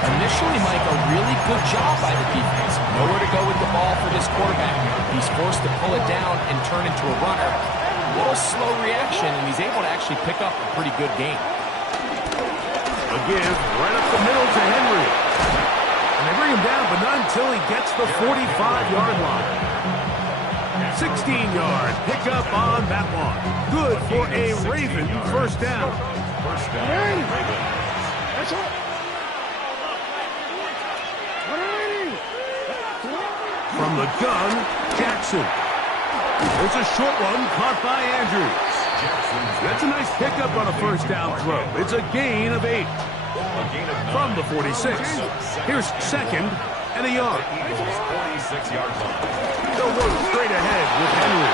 Initially, Mike, a really good job by the defense. Nowhere to go with the ball for this quarterback. He's forced to pull it down and turn into a runner. A little slow reaction, and he's able to actually pick up a pretty good game. A give right up the middle to Henry. And they bring him down, but not until he gets the 45-yard line. 16-yard pickup on that one. Good for a Raven first down. First down, Ravens. That's all. From the gun, Jackson. It's a short one caught by Andrews. That's a nice pickup on a first down throw. It's a gain of 8. From the 46. Here's 2nd and a yard. Eagles 46-yard line. They'll work straight ahead with Henry.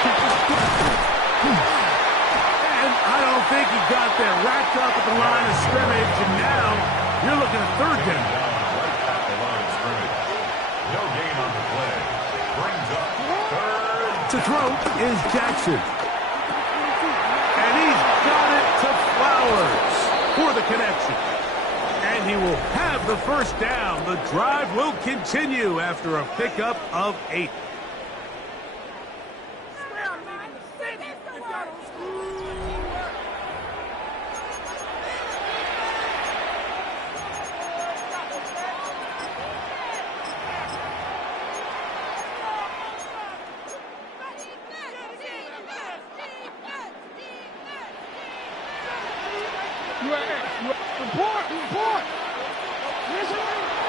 And I don't think he got there. Racked up at the line of scrimmage, and now you're looking at 3rd down. Right at the line of scrimmage. No gain on the play. Brings up 3rd. To throw is Jackson. And he's got it to Flowers for the connection. And he will have the first down. The drive will continue after a pickup of 8.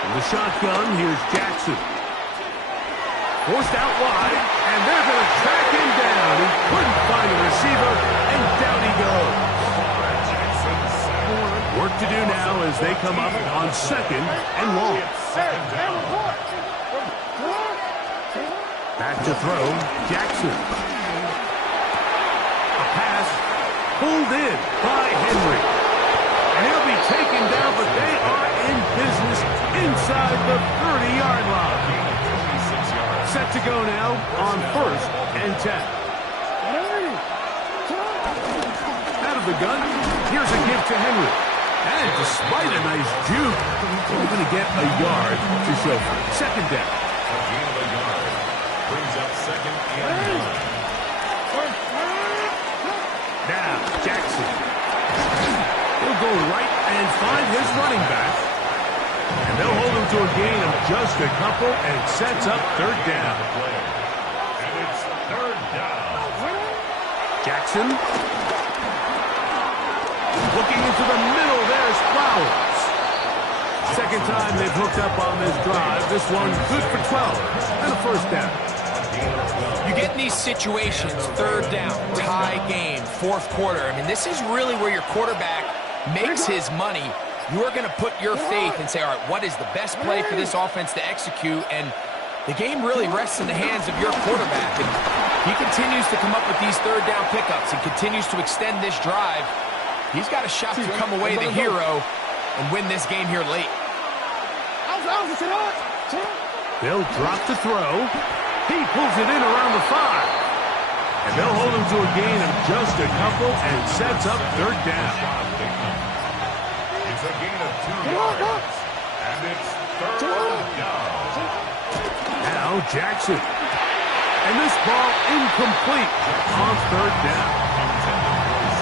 In the shotgun, here's Jackson. Forced out wide, and they're going to track him down. He couldn't find a receiver, and down he goes. Work to do now as they come up on 2nd and long. Back to throw, Jackson. A pass pulled in by Henry. And he'll be taken down, but they are in business inside the 30-yard line. Set to go now on 1st and 10. Out of the gun, here's a give to Henry. And despite a nice juke, we're going to get a yard to show for it. 2nd down. A gain of a yard. Brings up 2nd and 1. Now, Jackson. He'll go right and find his running back. And they'll hold him to a gain of just a couple and sets up 3rd down. And it's 3rd down. Jackson. Looking into the middle, there's Flowers. 2nd time they've hooked up on this drive. This one good for 12 and a first down. You get in these situations, 3rd down, tie game, 4th quarter. I mean, this is really where your quarterback makes his money. You are going to put your faith and say, all right, what is the best play for this offense to execute? And the game really rests in the hands of your quarterback. And he continues to come up with these 3rd down pickups and continues to extend this drive. He's got a shot to come away the hero and win this game here late. They'll drop to throw. He pulls it in around the 5. And they'll hold him to a gain of just a couple and sets up 3rd down. It's a gain of 2 yards. And it's 3rd down. Now Jackson. And this ball incomplete on 3rd down.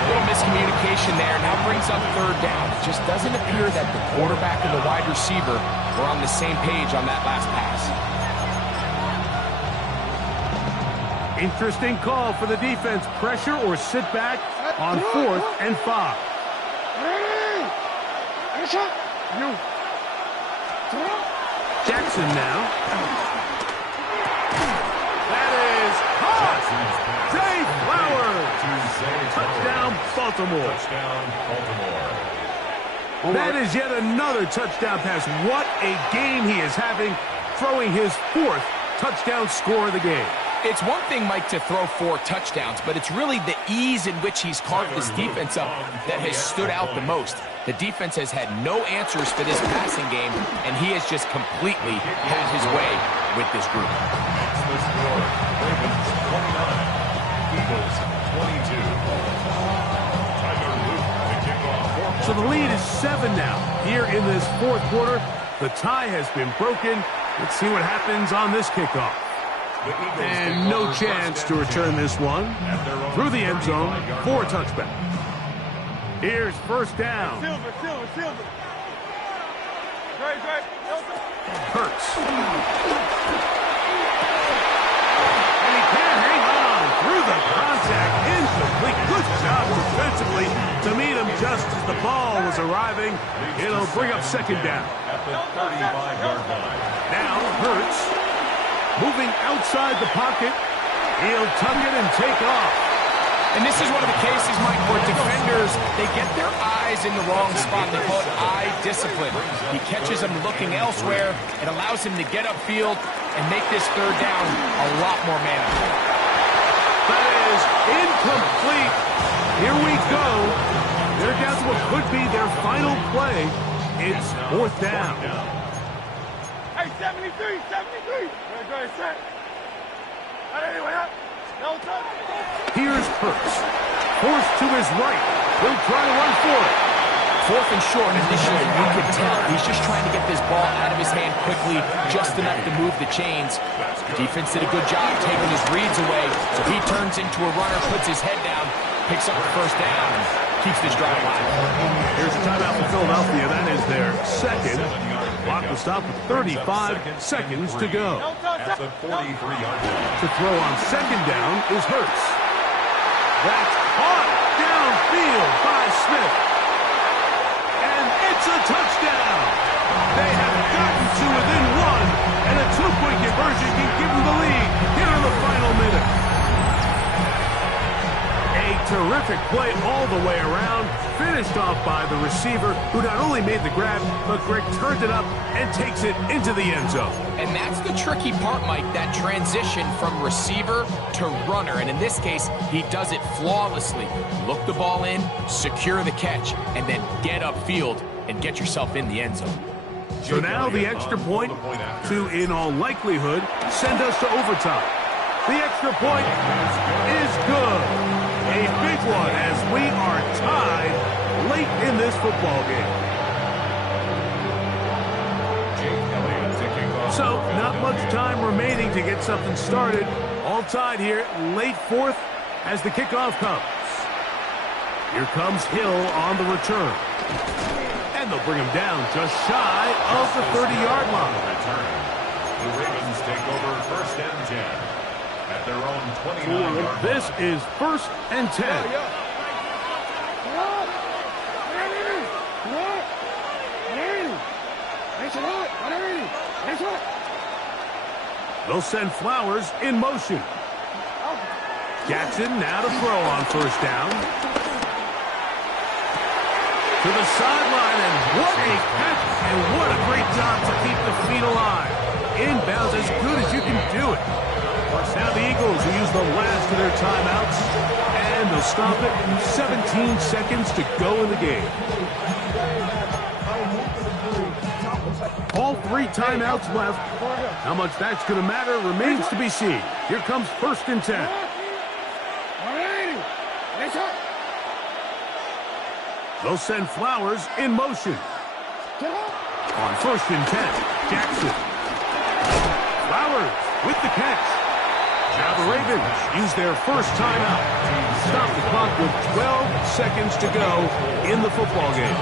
Little miscommunication there. Now brings up third down. It just doesn't appear that the quarterback and the wide receiver were on the same page on that last pass. Interesting call for the defense. Pressure or sit back on 4th and 5. Jackson now. That is caught. Zay Flowers. Touchdown, Baltimore. That is yet another touchdown pass. What a game he is having, throwing his 4th touchdown score of the game. It's one thing, Mike, to throw 4 touchdowns, but it's really the ease in which he's carved this defense up that has stood out the most. The defense has had no answers for this passing game, and he has just completely had his way with this group. That's the score. Ravens 29, Eagles 22. Tiger Luke, the kickoff. So the lead is 7 now. Here in this 4th quarter, the tie has been broken. Let's see what happens on this kickoff. And no chance to return this one through the end zone for a touchback. Here's first down. Hurts. And he can't hang on through the contact. Incomplete. Good job defensively to meet him just as the ball was arriving. It'll bring up second down. At the 35-yard line. Now Hurts. Moving outside the pocket, he'll tuck it and take off. And this is one of the cases, Mike, where defenders, they get their eyes in the wrong spot. They call it eye discipline. He catches them looking elsewhere. It allows him to get upfield and make this third down a lot more manageable. That is incomplete. Here we go. They're down to what could be their final play. It's 4th down. Hey, 73, 73. Go ahead, set. Anyway, no touch. Here's Hurts. Forced to his right. He'll try to run for it. 4th and short initially, you could tell he's just trying to get this ball out of his hand quickly, just enough to move the chains. The defense did a good job taking his reads away, so he turns into a runner, puts his head down, picks up the first down, and keeps this drive alive. Here's a timeout for Philadelphia. That is their second. Clock will stop with 35 seconds to go. At the 43-yard line. To throw on second down is Hurts. That's caught downfield by Smith. And it's a touchdown. They have gotten to within 1, and a 2-point conversion can give them the lead here in the final minute. A terrific play all the way around, finished off by the receiver, who not only made the grab, but Greg turned it up and takes it into the end zone. And that's the tricky part, Mike, that transition from receiver to runner. And in this case, he does it flawlessly. Look the ball in, secure the catch, and then get upfield and get yourself in the end zone. So now the extra point to, in all likelihood, send us to overtime. The extra point is good. A big one as we are tied late in this football game. So, not much time remaining to get something started. All tied here, late 4th as the kickoff comes. Here comes Hill on the return. And they'll bring him down just shy of the 30-yard line. The Ravens take over 1st and 10 at their own 29-yard line. This is 1st and 10. They'll send Flowers in motion. Jackson now to throw on 1st down. To the sideline, and what a catch, and what a great job to keep the feet alive. Inbounds as good as you can do it. Now the Eagles will use the last of their timeouts, and they'll stop it. 17 seconds to go in the game. All 3 timeouts left. How much that's going to matter remains to be seen. Here comes 1st and 10. They'll send Flowers in motion. On 1st and 10, Jackson. Flowers with the catch. Now the Ravens use their first timeout. Stop the clock with 12 seconds to go in the football game.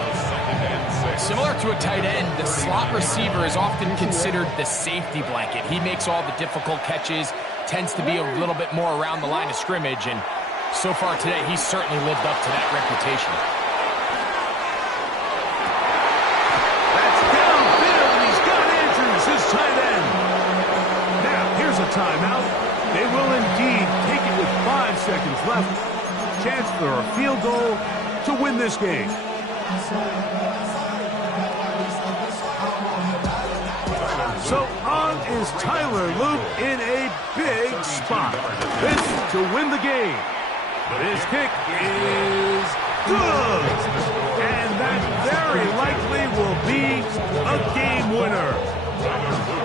Similar to a tight end, the slot receiver is often considered the safety blanket. He makes all the difficult catches, tends to be a little bit more around the line of scrimmage, and so far today, he's certainly lived up to that reputation. That's downfield, and he's got Andrews, his tight end. Now, here's a timeout. They will indeed take it with 5 seconds left. Chance for a field goal to win this game. So on is Tyler Luke in a big spot. This to win the game. This kick is good. And that very likely will be a game winner.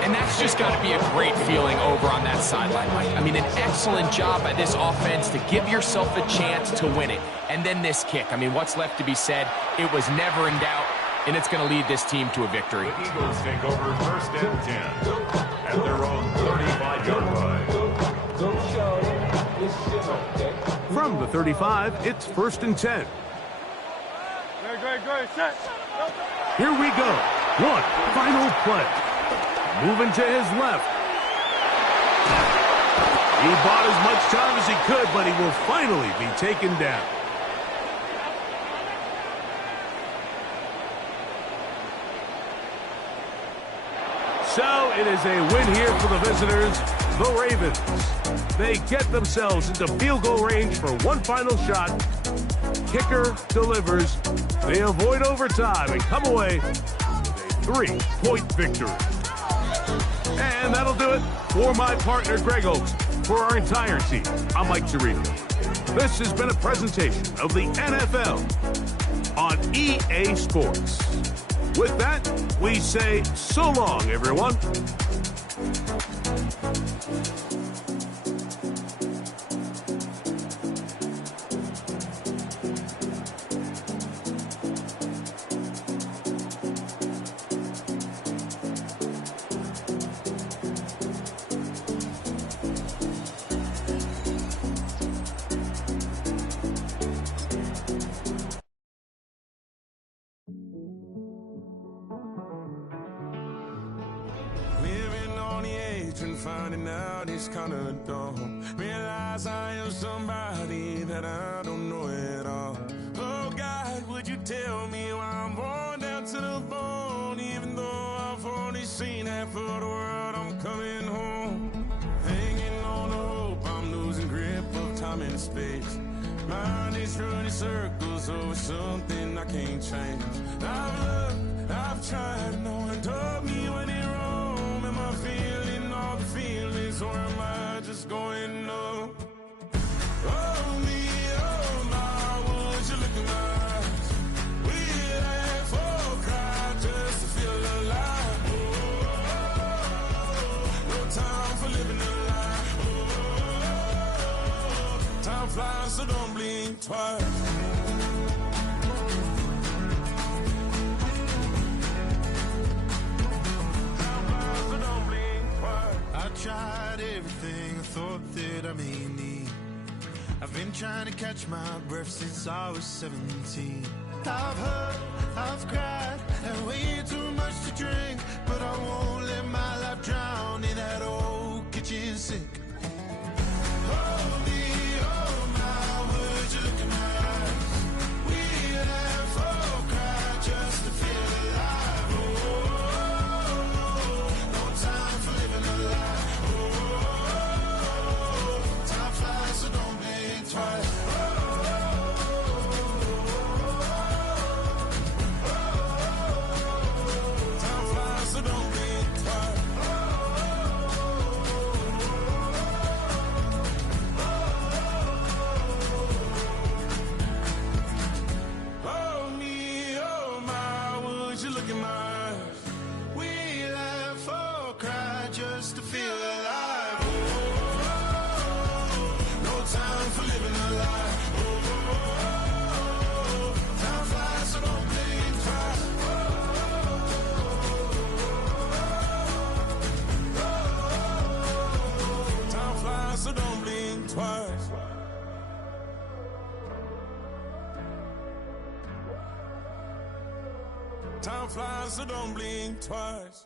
And that's just got to be a great feeling over on that sideline, Mike. I mean, an excellent job by this offense to give yourself a chance to win it. And then this kick. I mean, what's left to be said? It was never in doubt, and it's going to lead this team to a victory. The Eagles take over first and 10 at their own 35-yard line. From the 35, it's first and 10. Great. Set. Here we go. One final play. Moving to his left. He bought as much time as he could, but he will finally be taken down. So it is a win here for the visitors, the Ravens. They get themselves into field goal range for one final shot. Kicker delivers. They avoid overtime and come away with a 3-point victory. And that'll do it for my partner, Greg Oaks. For our entire team, I'm Mike Torino. This has been a presentation of the NFL on EA Sports. With that, we say so long, everyone. Finding out it's kind of dumb. Realize I am somebody that I don't know at all. Oh God, would you tell me why I'm worn down to the bone? Even though I've only seen half of the world, I'm coming home. Hanging on to hope, I'm losing grip of time and space. Mind is running circles over something I can't change. I've looked, I've tried, no one told me when it wrong. Am I feeling all the feelings, or am I just going numb? Oh me, oh my, would you look in my eyes? We'd laugh or cry just to feel alive. Oh, no time for living a lie. Oh, time flies, so don't blink twice. Tried everything I thought that I may need. I've been trying to catch my breath since I was 17. I've hurt, I've cried, and way too much to drink, but I won't let my life drown in that old kitchen sink. Oh me, oh my, would you look in my eyes? We'd laugh or cry just to feel alive. Oh, no time for living a lie. So don't blink twice. Time flies, so don't blink twice. Time flies, so don't blink twice.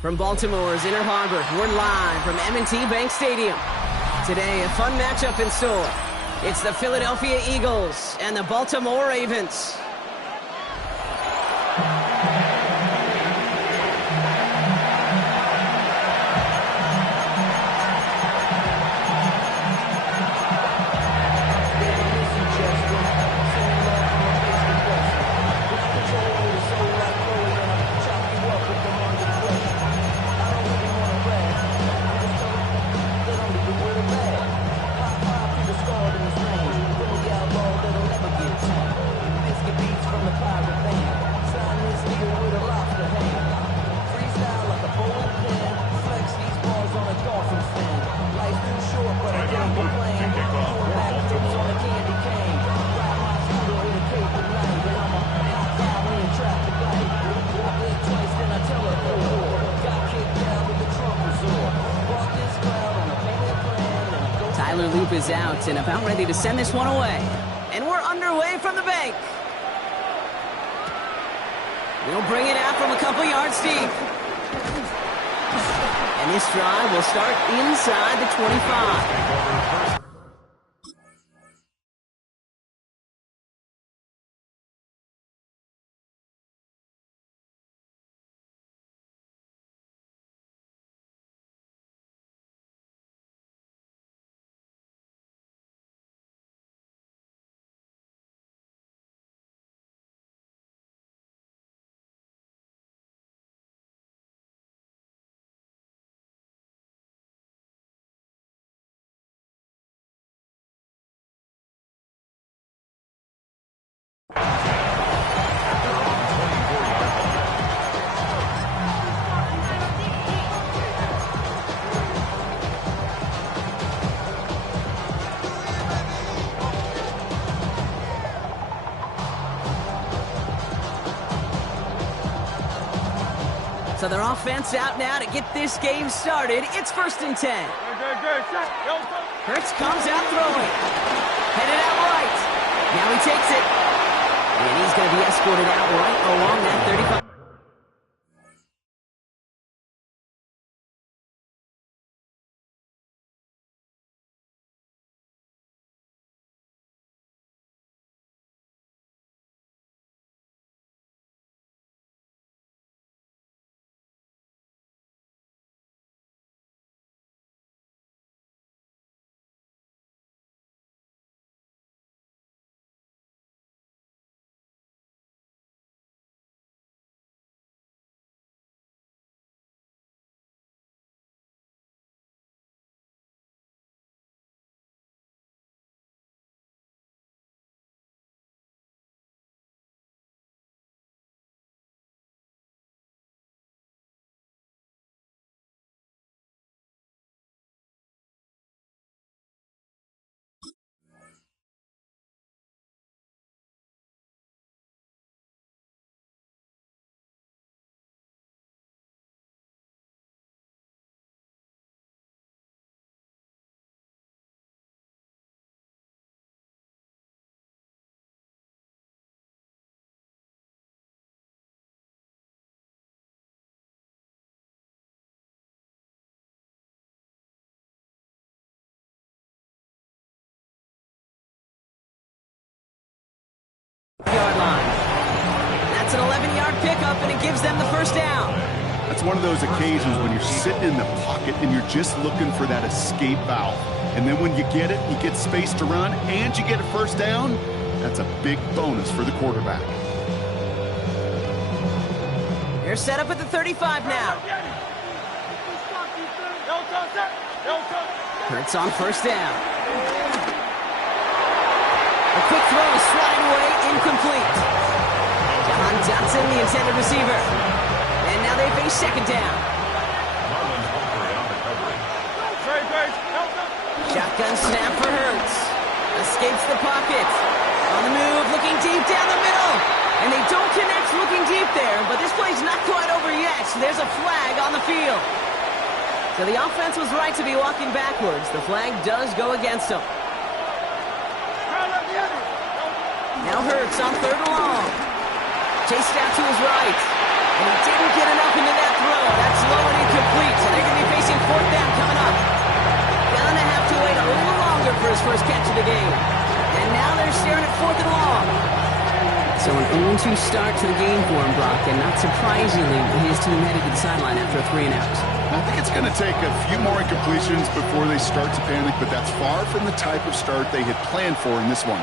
From Baltimore's Inner Harbor, we're live from M&T Bank Stadium. Today, a fun matchup in store. It's the Philadelphia Eagles and the Baltimore Ravens. Loop is out and about ready to send this one away. And we're underway from the bank. We'll bring it out from a couple yards deep. And this drive will start inside the 25. So their offense out now to get this game started. It's 1st and 10. Hurts comes out throwing. Headed out right. Now he takes it. And he's going to be escorted out right along that 35. Yard line. That's an 11-yard pickup, and it gives them the first down. That's one of those occasions when you're sitting in the pocket and you're just looking for that escape valve. And then when you get it, you get space to run, and you get a first down. That's a big bonus for the quarterback. They're set up at the 35 now. Hurts on first down. A quick throw is swatted away, incomplete. John Johnson, the intended receiver. And now they face second down. Shotgun snap for Hurts. Escapes the pocket. On the move, looking deep down the middle. And they don't connect looking deep there, but this play's not quite over yet. There's a flag on the field. So the offense was right to be walking backwards. The flag does go against them. Now Hurts on third and long. Chased out to his right. And he didn't get enough into that throw. That's low and the game. And now they're staring at 4th and long. So an 0-2 start to the game for him, Brock, and not surprisingly, his team headed to the sideline after a 3-and-out. I think it's going to take a few more incompletions before they start to panic, but that's far from the type of start they had planned for in this one.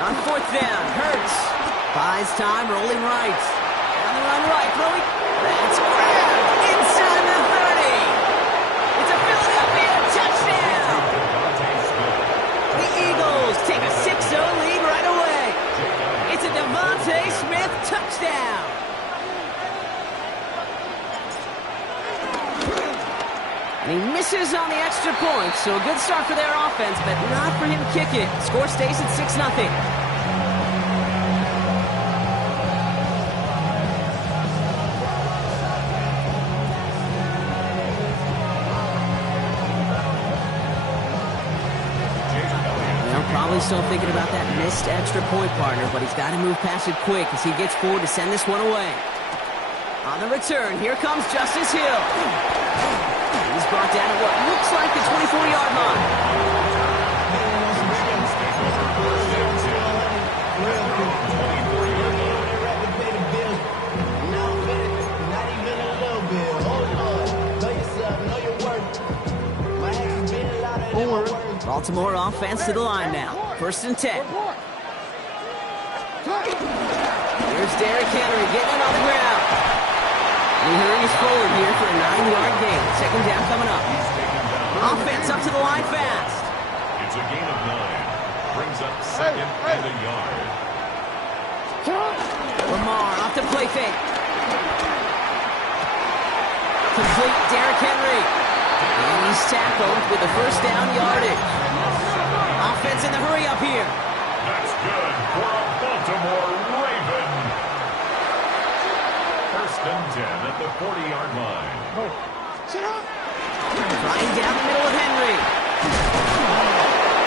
On 4th down, Hurts buys time, rolling right. On the run right, throwing. That's grabbed inside the 30. It's a Philadelphia touchdown. The Eagles take a 6-0 lead right away. It's a Devontae Smith touchdown. And he misses on the extra point, so a good start for their offense, but not for him to kick it. Score stays at 6-0. Probably still thinking about that missed extra point, partner, but he's got to move past it quick as he gets forward to send this one away. On the return, here comes Justice Hill. He's brought down at what looks like the 24-yard line. Baltimore offense to the line now. 1st and 10. Here's Derrick Henry getting it on the ground. And he hurries forward here for a 9-yard gain. 2nd down coming up. Offense up to the line fast. It's a gain of 9. Brings up 2nd and a yard. Lamar off the play fake. Complete Derrick Henry. And he's tackled with the 1st down yardage. Offense in the hurry up here. That's good for a Baltimore Raven. 1st and 10 at the 40-yard line. Right down the middle of Henry.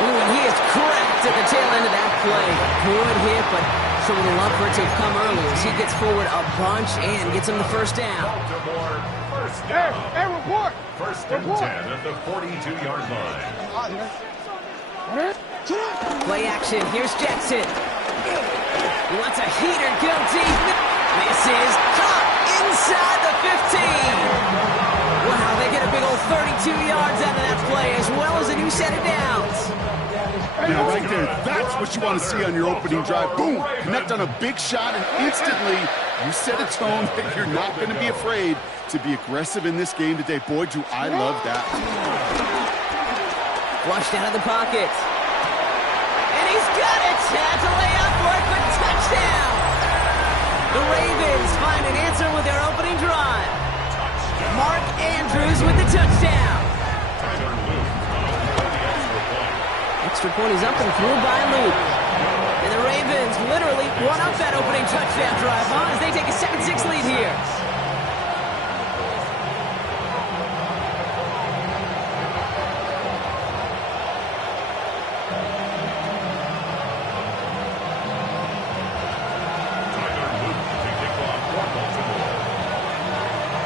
Ooh, and he is cracked at the tail end of that play. Good hit, but so would love for it to come early as he gets forward a bunch and gets him the 1st down. Baltimore 1st down. Hey, report. 1st and 10 at the 42-yard line. Play action. Here's Jackson. He wants a heater. Go deep. Misses. Caught inside the 15. Wow, they get a big old 32 yards out of that play as well as a new set of downs. Now, right there, that's what you want to see on your opening drive. Boom! Connect on a big shot, and instantly you set a tone that you're not going to be afraid to be aggressive in this game today. Boy, do I love that. Flushed out of the pocket. And he's got it! Had to lay out for it, but touchdown! The Ravens find an answer with their opening drive. Mark Andrews with the touchdown. Extra point is up and through by Luke. And the Ravens literally won up that opening touchdown drive on as they take a 7-6 lead here.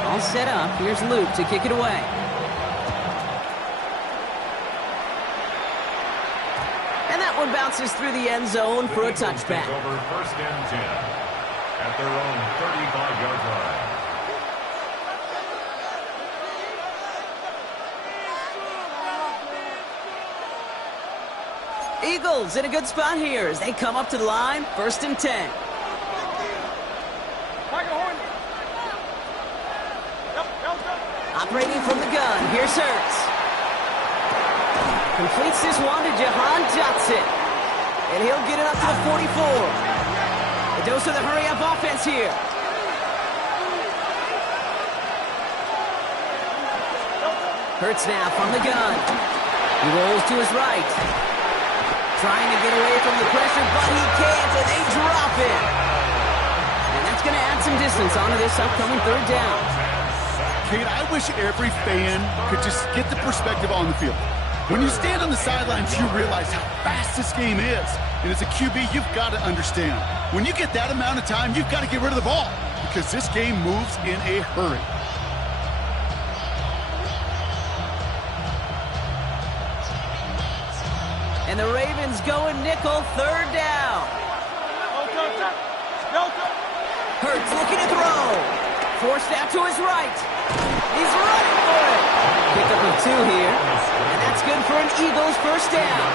All set up. Here's Luke to kick it away. One bounces through the end zone for a touchback. Over 1st and 10 at their own 35-yard line. Eagles in a good spot here as they come up to the line. 1st and 10. Operating from the gun. Here's Hurts. Completes this one to Jahan Dotson. And he'll get it up to the 44. A dose of the hurry-up offense here. Hurts now from the gun. He rolls to his right. Trying to get away from the pressure, but he can't, and they drop it. And that's going to add some distance onto this upcoming 3rd down. Kate, I wish every fan could just get the perspective on the field. When you stand on the sidelines, you realize how fast this game is. And as a QB, you've got to understand. When you get that amount of time, you've got to get rid of the ball because this game moves in a hurry. And the Ravens go a nickel, third down. Hurts looking to throw. Forced out to his right. He's running for it. Pickup of 2 here. And that's good for an Eagles first down.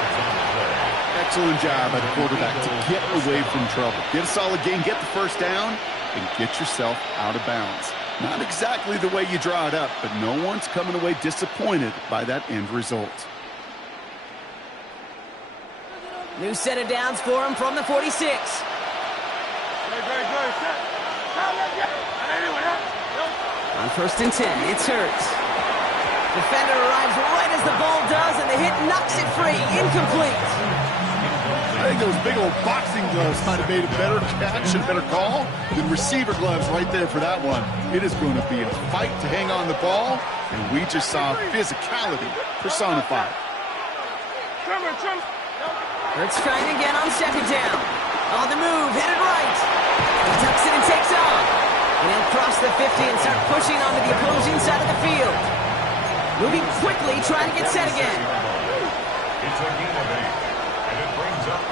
Excellent job by the quarterback to get away from trouble. Get a solid gain, get the first down, and get yourself out of bounds. Not exactly the way you draw it up, but no one's coming away disappointed by that end result. New set of downs for him from the 46. On 1st and 10, it's Hurts. Defender arrives right as the ball does, and the hit knocks it free. Incomplete. I think those big old boxing gloves might have made a better catch and a better call than receiver gloves right there for that one. It is going to be a fight to hang on the ball, and we just saw physicality personified. Hurts trying again on 2nd down. On the move, headed right. He tucks it and takes off. And he'll cross the 50 and start pushing onto the opposing side of the field. Moving quickly, trying to get set again. It's a gain of 8, and it brings up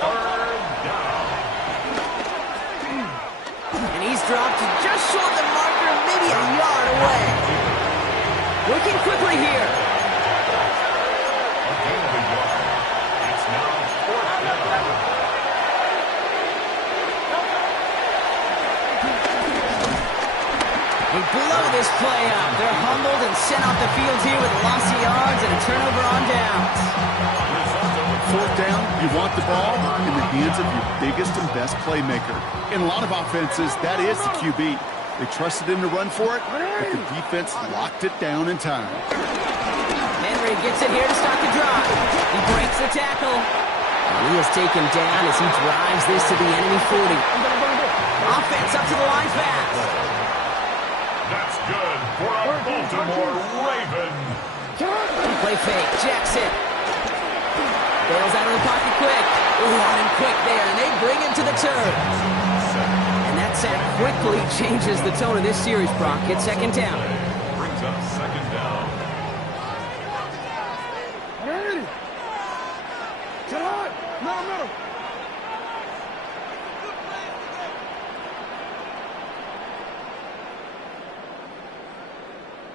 3rd down. And he's dropped just short the marker, maybe a yard away. Working quickly here. A gain of 1 yard. It's now 4th down. They blow this play up. They're humbled and sent off the field here with loss of yards and a turnover on downs. 4th down, you want the ball in the hands of your biggest and best playmaker. In a lot of offenses, that is the QB. They trusted him to run for it, but the defense locked it down in time. Henry gets it here to start the drive. He breaks the tackle. And he is taken down as he drives this to the enemy 40. Offense up to the line fast. That's good for a Baltimore Raven. Play fake, Jackson. Bails out of the pocket quick. Ooh, on him quick there, and they bring him to the turf. And that sack quickly changes the tone of this series, Brock. It's 2nd down. Brings up 2nd down. No.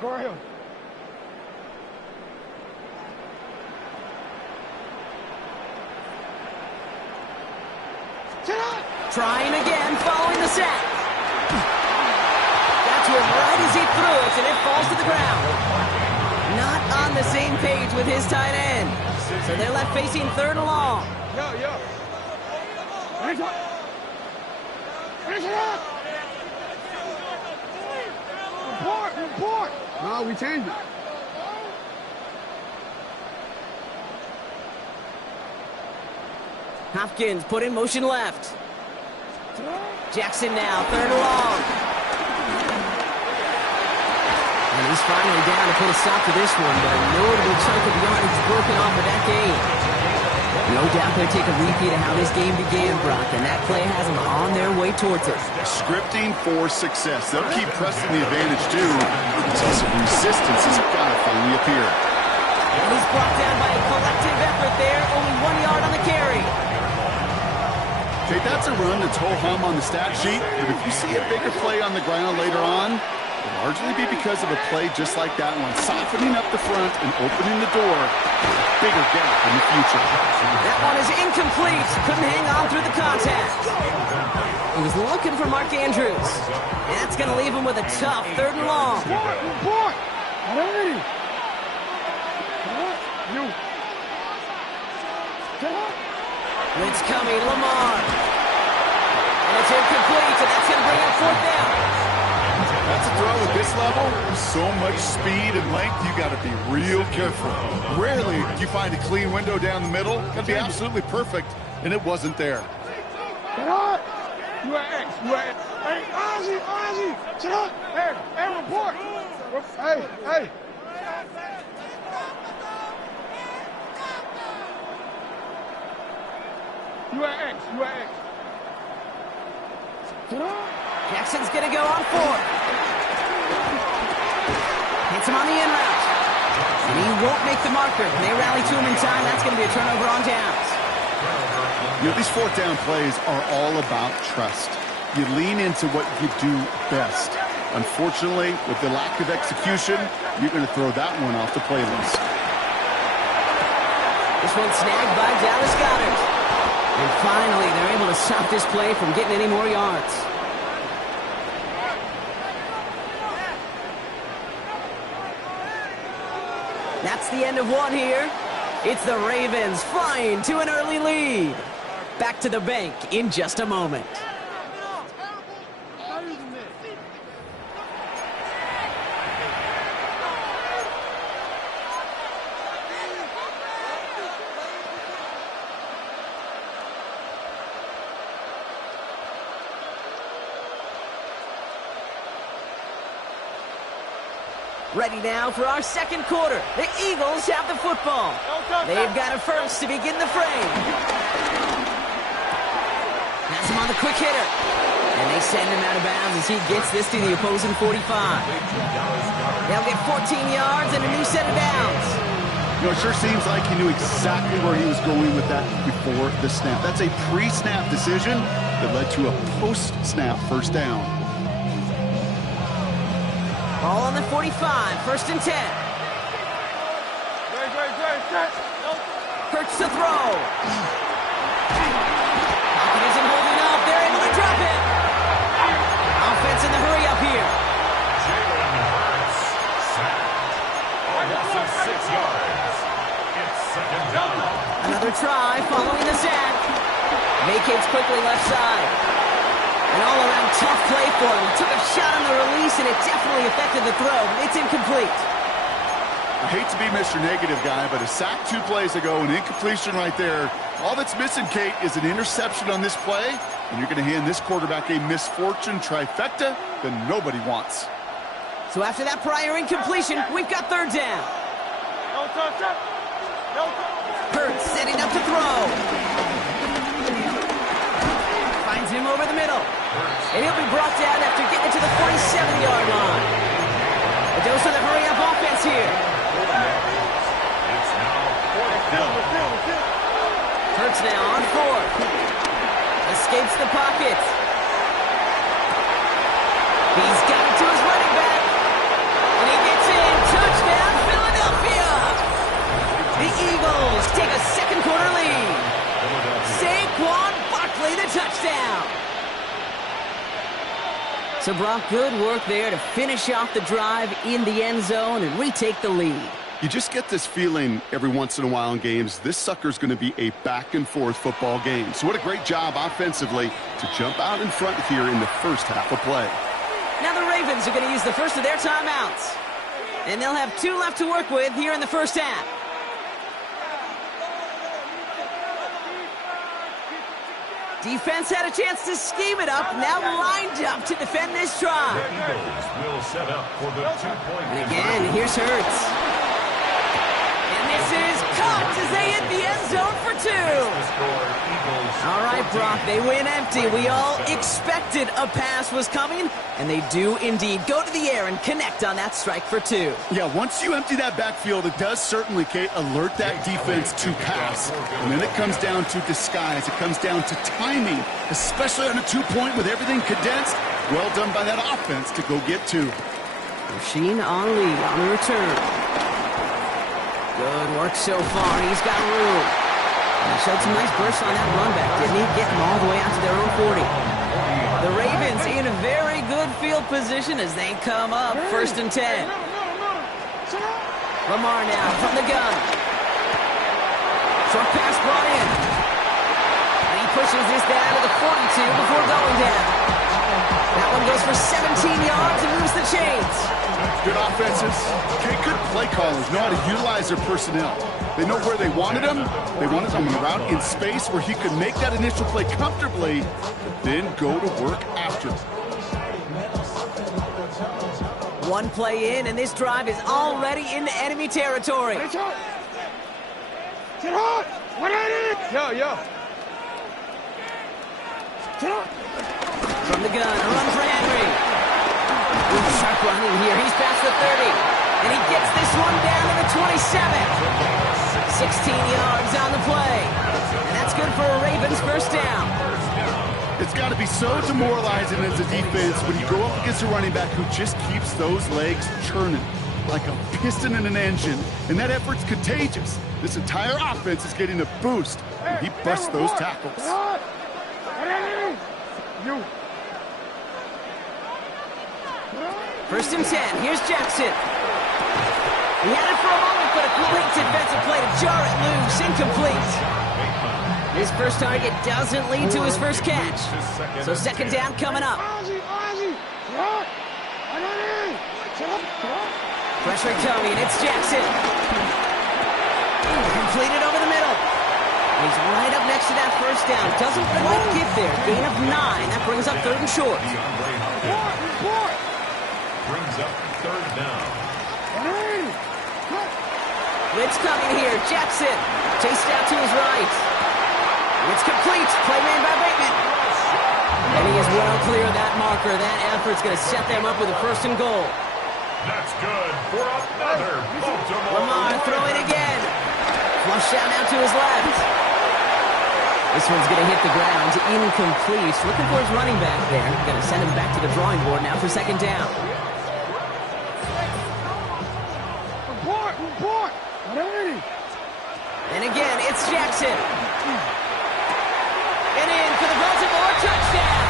Go ahead. Trying again, following the sack. That's where right as he threw it, and it falls to the ground. Not on the same page with his tight end. So they're left facing 3rd and long. Report. No, we changed it. Hopkins put in motion left. Jackson now, 3rd and long. And he's finally down to put a stop to this one, but a notable chunk of yardage broken off of that game. No doubt they'll take a repeat of how this game began, Brock, and that play has them on their way towards it. Scripting for success. They'll keep pressing the advantage, too, until some resistance has got to finally appear. And he's brought down by a collective effort there, only 1 yard on the carry. Okay, that's a run that's ho-hum on the stat sheet, but if you see a bigger play on the ground later on, it'll largely be because of a play just like that one, softening up the front and opening the door for a bigger gap in the future. That one is incomplete. Couldn't hang on through the contact. He was looking for Mark Andrews. And that's going to leave him with a tough 3rd and long. Blitz coming, Lamar. And it's incomplete, and that's going to bring up 4th down. That's a throw at this level. So much speed and length, you got to be real careful. Rarely do you find a clean window down the middle. That'd be absolutely perfect, and it wasn't there. You are X. Hey, Ozzy. Shut up. Hey, report. Hey. You are X. Jackson's going to go on 4th. Hits him on the in route. And he won't make the marker. They rally to him in time. That's going to be a turnover on downs. You know, these fourth down plays are all about trust. You lean into what you do best. Unfortunately, with the lack of execution, you're going to throw that one off the playlist. This one snagged by Dallas Goedert. And finally, they're able to stop this play from getting any more yards. That's the end of one here. It's the Ravens flying to an early lead. Back to the bank in just a moment. Ready now for our second quarter. The Eagles have the football. They've got it first to begin the frame. Has him on the quick hitter. And they send him out of bounds as he gets this to the opposing 45. They'll get 14 yards and a new set of downs. You know, it sure seems like he knew exactly where he was going with that before the snap. That's a pre-snap decision that led to a post-snap first down. Ball on the 45, first and 10. Hurts to throw. Pocket isn't holding up. They're able to drop it. Offense in the hurry up here. Jalen Hurts sacked. A loss of 6 yards. It's second down. Another try following the sack. Vacates quickly left side. An all-around tough play for him. Took a shot on the release, and it definitely affected the throw. It's incomplete. I hate to be Mr. Negative guy, but a sack 2 plays ago, an incompletion right there. All that's missing, Kate, is an interception on this play, and you're going to hand this quarterback a misfortune trifecta that nobody wants. So after that prior incompletion, we've got third down. Hurts setting up to throw. Finds him over the middle. And he'll be brought down after getting to the 47-yard line. A dose of the hurry-up offense here. It's now fourth down. Hurts now on 4th. Escapes the pocket. He's got it to his running back. And he gets in. Touchdown, Philadelphia. The Eagles take a second quarter lead. Saquon Barkley the touchdown. So, Brock, good work there to finish off the drive in the end zone and retake the lead. You just get this feeling every once in a while in games, this sucker's going to be a back-and-forth football game. So what a great job offensively to jump out in front here in the first half of play. Now the Ravens are going to use the first of their timeouts. And they'll have 2 left to work with here in the first half. Defense had a chance to scheme it up, now lined up to defend this drive. The Eagles will set up for the 2-point. And again, here's Hurts. And this is caught as they hit the end zone for 2. All right, Brock, they win empty. We all expected a pass was coming, and they do indeed go to the air and connect on that strike for 2. Yeah, once you empty that backfield, it does certainly, Kate, alert that defense to pass. And then it comes down to disguise. It comes down to timing, especially on a 2-point with everything condensed. Well done by that offense to go get 2. Machine on lead on the return. Good work so far. He's got room. And he showed some nice bursts on that run back, didn't he? Getting all the way out to their own 40. The Ravens in a very good field position as they come up first and 10. Lamar now from the gun. Short pass brought in. And he pushes this down to the 42 before going down. That one goes for 17 yards and moves the chains. Good offenses. Okay, good play callers know how to utilize their personnel. They know where they wanted him. They wanted him on a route in space where he could make that initial play comfortably, but then go to work after. One play in, and this drive is already into enemy territory. From the gun, a run for Henry. Good sharp running here. He's past the 30. And he gets this one down to the 27. 16 yards on the play. And that's good for a Ravens first down. It's got to be so demoralizing as a defense when you go up against a running back who just keeps those legs churning like a piston in an engine, and that effort's contagious. This entire offense is getting a boost when he busts those tackles. First and 10, here's Jackson. He had it for a moment, but a quick defensive play to jar it loose, incomplete. His first target doesn't lead to his first catch. So second down coming up. Pressure coming, it's Jackson. Completed over the middle. He's right up next to that first down. Doesn't quite get there. Gain of 9. That brings up third and short. Brings up third down. Blitz coming here. Jackson chased out to his right. It's complete. Play made by Bateman. And he is well clear of that marker. That effort's going to set them up with a first and goal. That's good for another Baltimore. Lamar throwing again. Flush out now to his left. This one's going to hit the ground. Incomplete. Looking for his running back there. Going to send him back to the drawing board now for second down. And again, it's Jackson. And in for the Baltimore touchdown.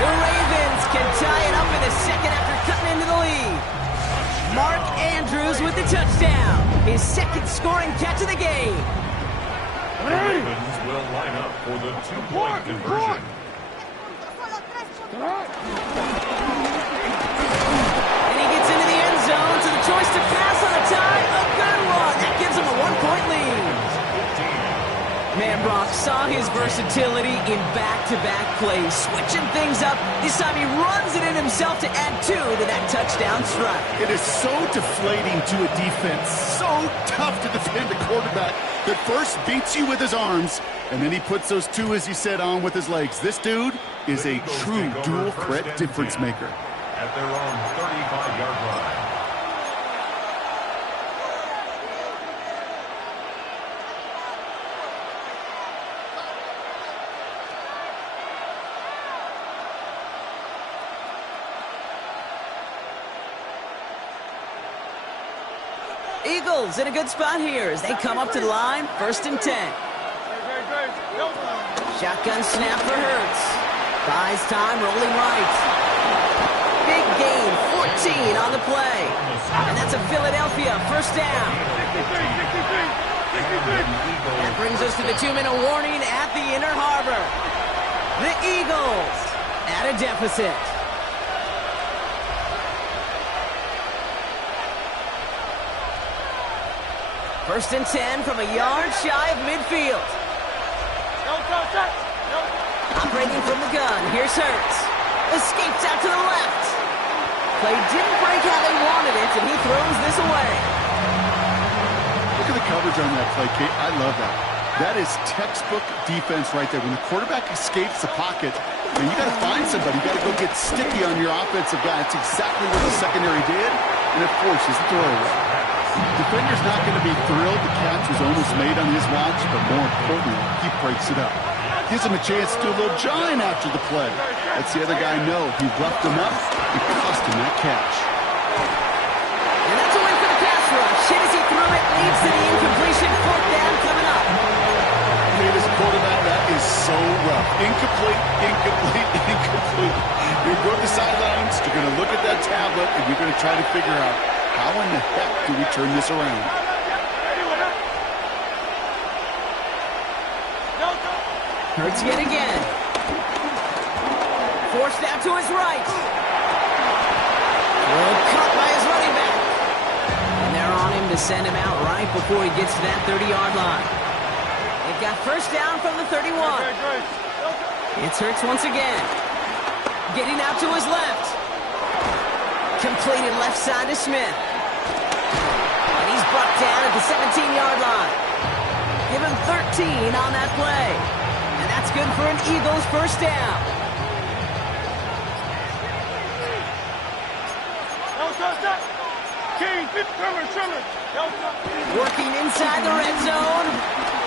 The Ravens can tie it up in a second after cutting into the lead. Mark Andrews with the touchdown. His second scoring catch of the game. The Ravens will line up for the two-point conversion. And he gets into the end zone, so the choice to pass on a tie, a good one. That gives him a 1-point lead. Man, Brock saw his versatility in back-to-back plays, switching things up. This time he runs it in himself to add 2 to that touchdown strike. It is so deflating to a defense, so tough to defend a quarterback that first beats you with his arms, and then he puts those 2, as you said, on with his legs. This dude is a true dual-threat difference maker. At their own 35-yard line. Eagles in a good spot here as they come up to the line, first and 10. Shotgun snap for Hurts. Buys time, rolling right. Big gain, 14 on the play. And that's a Philadelphia first down. That brings us to the 2-minute warning at the Inner Harbor. The Eagles at a deficit. First and 10 from a yard shy of midfield. Operating from the gun, here's Hurts. Escapes out to the left. Play didn't break how they wanted it, and he throws this away. Look at the coverage on that play, Kate. I love that. That is textbook defense right there. When the quarterback escapes the pocket, and you got to find somebody. You got to go get sticky on your offensive guy. It's exactly what the secondary did, and it forces the throwaway. Defender's not going to be thrilled the catch was almost made on his watch, but more importantly, he breaks it up. Gives him a chance to do a little jawing after the play. Lets the other guy know he roughed him up and cost him that catch. And that's a win for the pass rush. Hit as he threw it, leads to the incompletion. Fourth down coming up. Hey, this quarterback, that is so rough. Incomplete, incomplete, incomplete. You're going to the sidelines, you're going to look at that tablet, and you're going to try to figure out how in the heck do we turn this around? Hurts yet again. Forced out to his right. Well, caught by his running back. And they're on him to send him out right before he gets to that 30-yard line. They've got first down from the 31. It's Hurts once again. Getting out to his left. Completed left side to Smith. And he's brought down at the 17-yard line. Give him 13 on that play. And that's good for an Eagles first down. Working inside the red zone.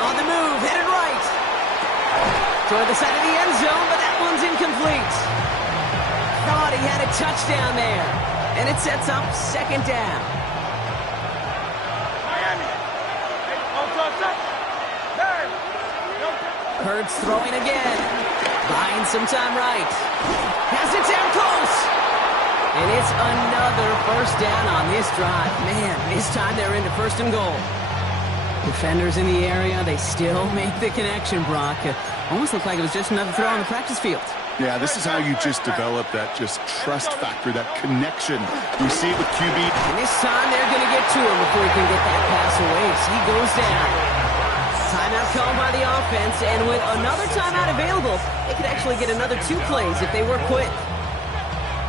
On the move, headed right. Toward the side of the end zone, but that one's incomplete. Thought he had a touchdown there. And it sets up second down. Hurts throwing again. Buying some time right. Has it down close. And it's another first down on this drive. Man, this time they're into first and goal. Defenders in the area, they still make the connection, Brock. Almost looked like it was just another throw on the practice field. Yeah, this is how you just develop that just trust factor, that connection. You see it with QB. And this time they're going to get to him before he can get that pass away. So he goes down. Timeout called by the offense, and with another timeout available, they could actually get another 2 plays if they were quick.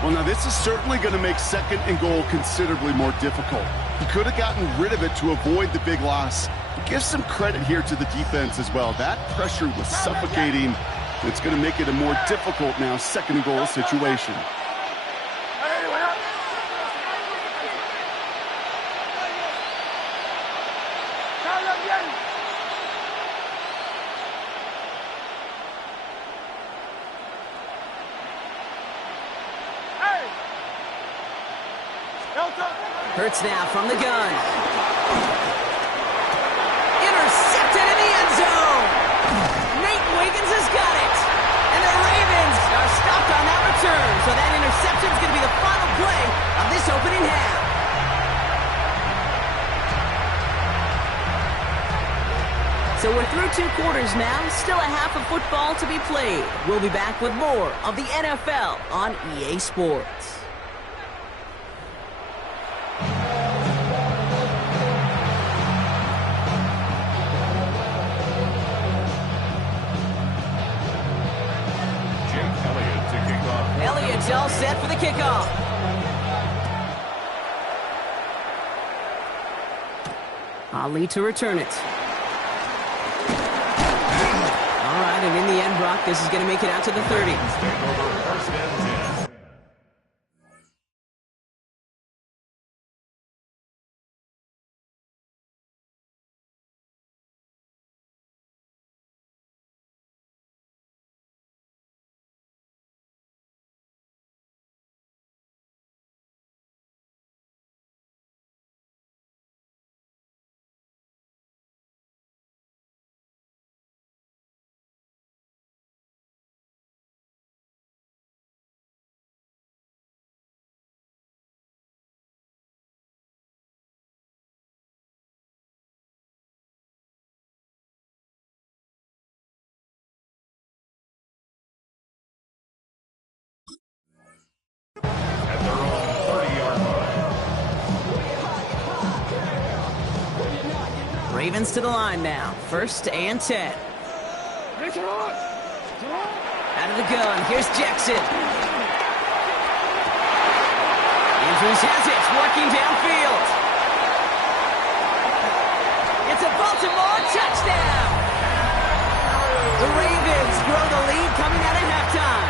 Well, now this is certainly going to make second and goal considerably more difficult. He could have gotten rid of it to avoid the big loss. Give some credit here to the defense as well. That pressure was suffocating. It's going to make it a more difficult now second and goal situation. Hurts now from the gun. Intercepted in the end zone. Nate Wiggins has got it. And the Ravens are stopped on that return. So that interception is going to be the final play of this opening half. So we're through 2 quarters now. Still a half of football to be played. We'll be back with more of the NFL on EA Sports. Elliott's all set for the kickoff. Ali to return it. All right, and in the end, Brock, this is going to make it out to the 30. At their own 30-yard line. Ravens to the line now. 1st and 10. Out of the gun. Here's Jackson. Andrews has it. Working downfield. It's a Baltimore touchdown. The Ravens grow the lead coming out of halftime.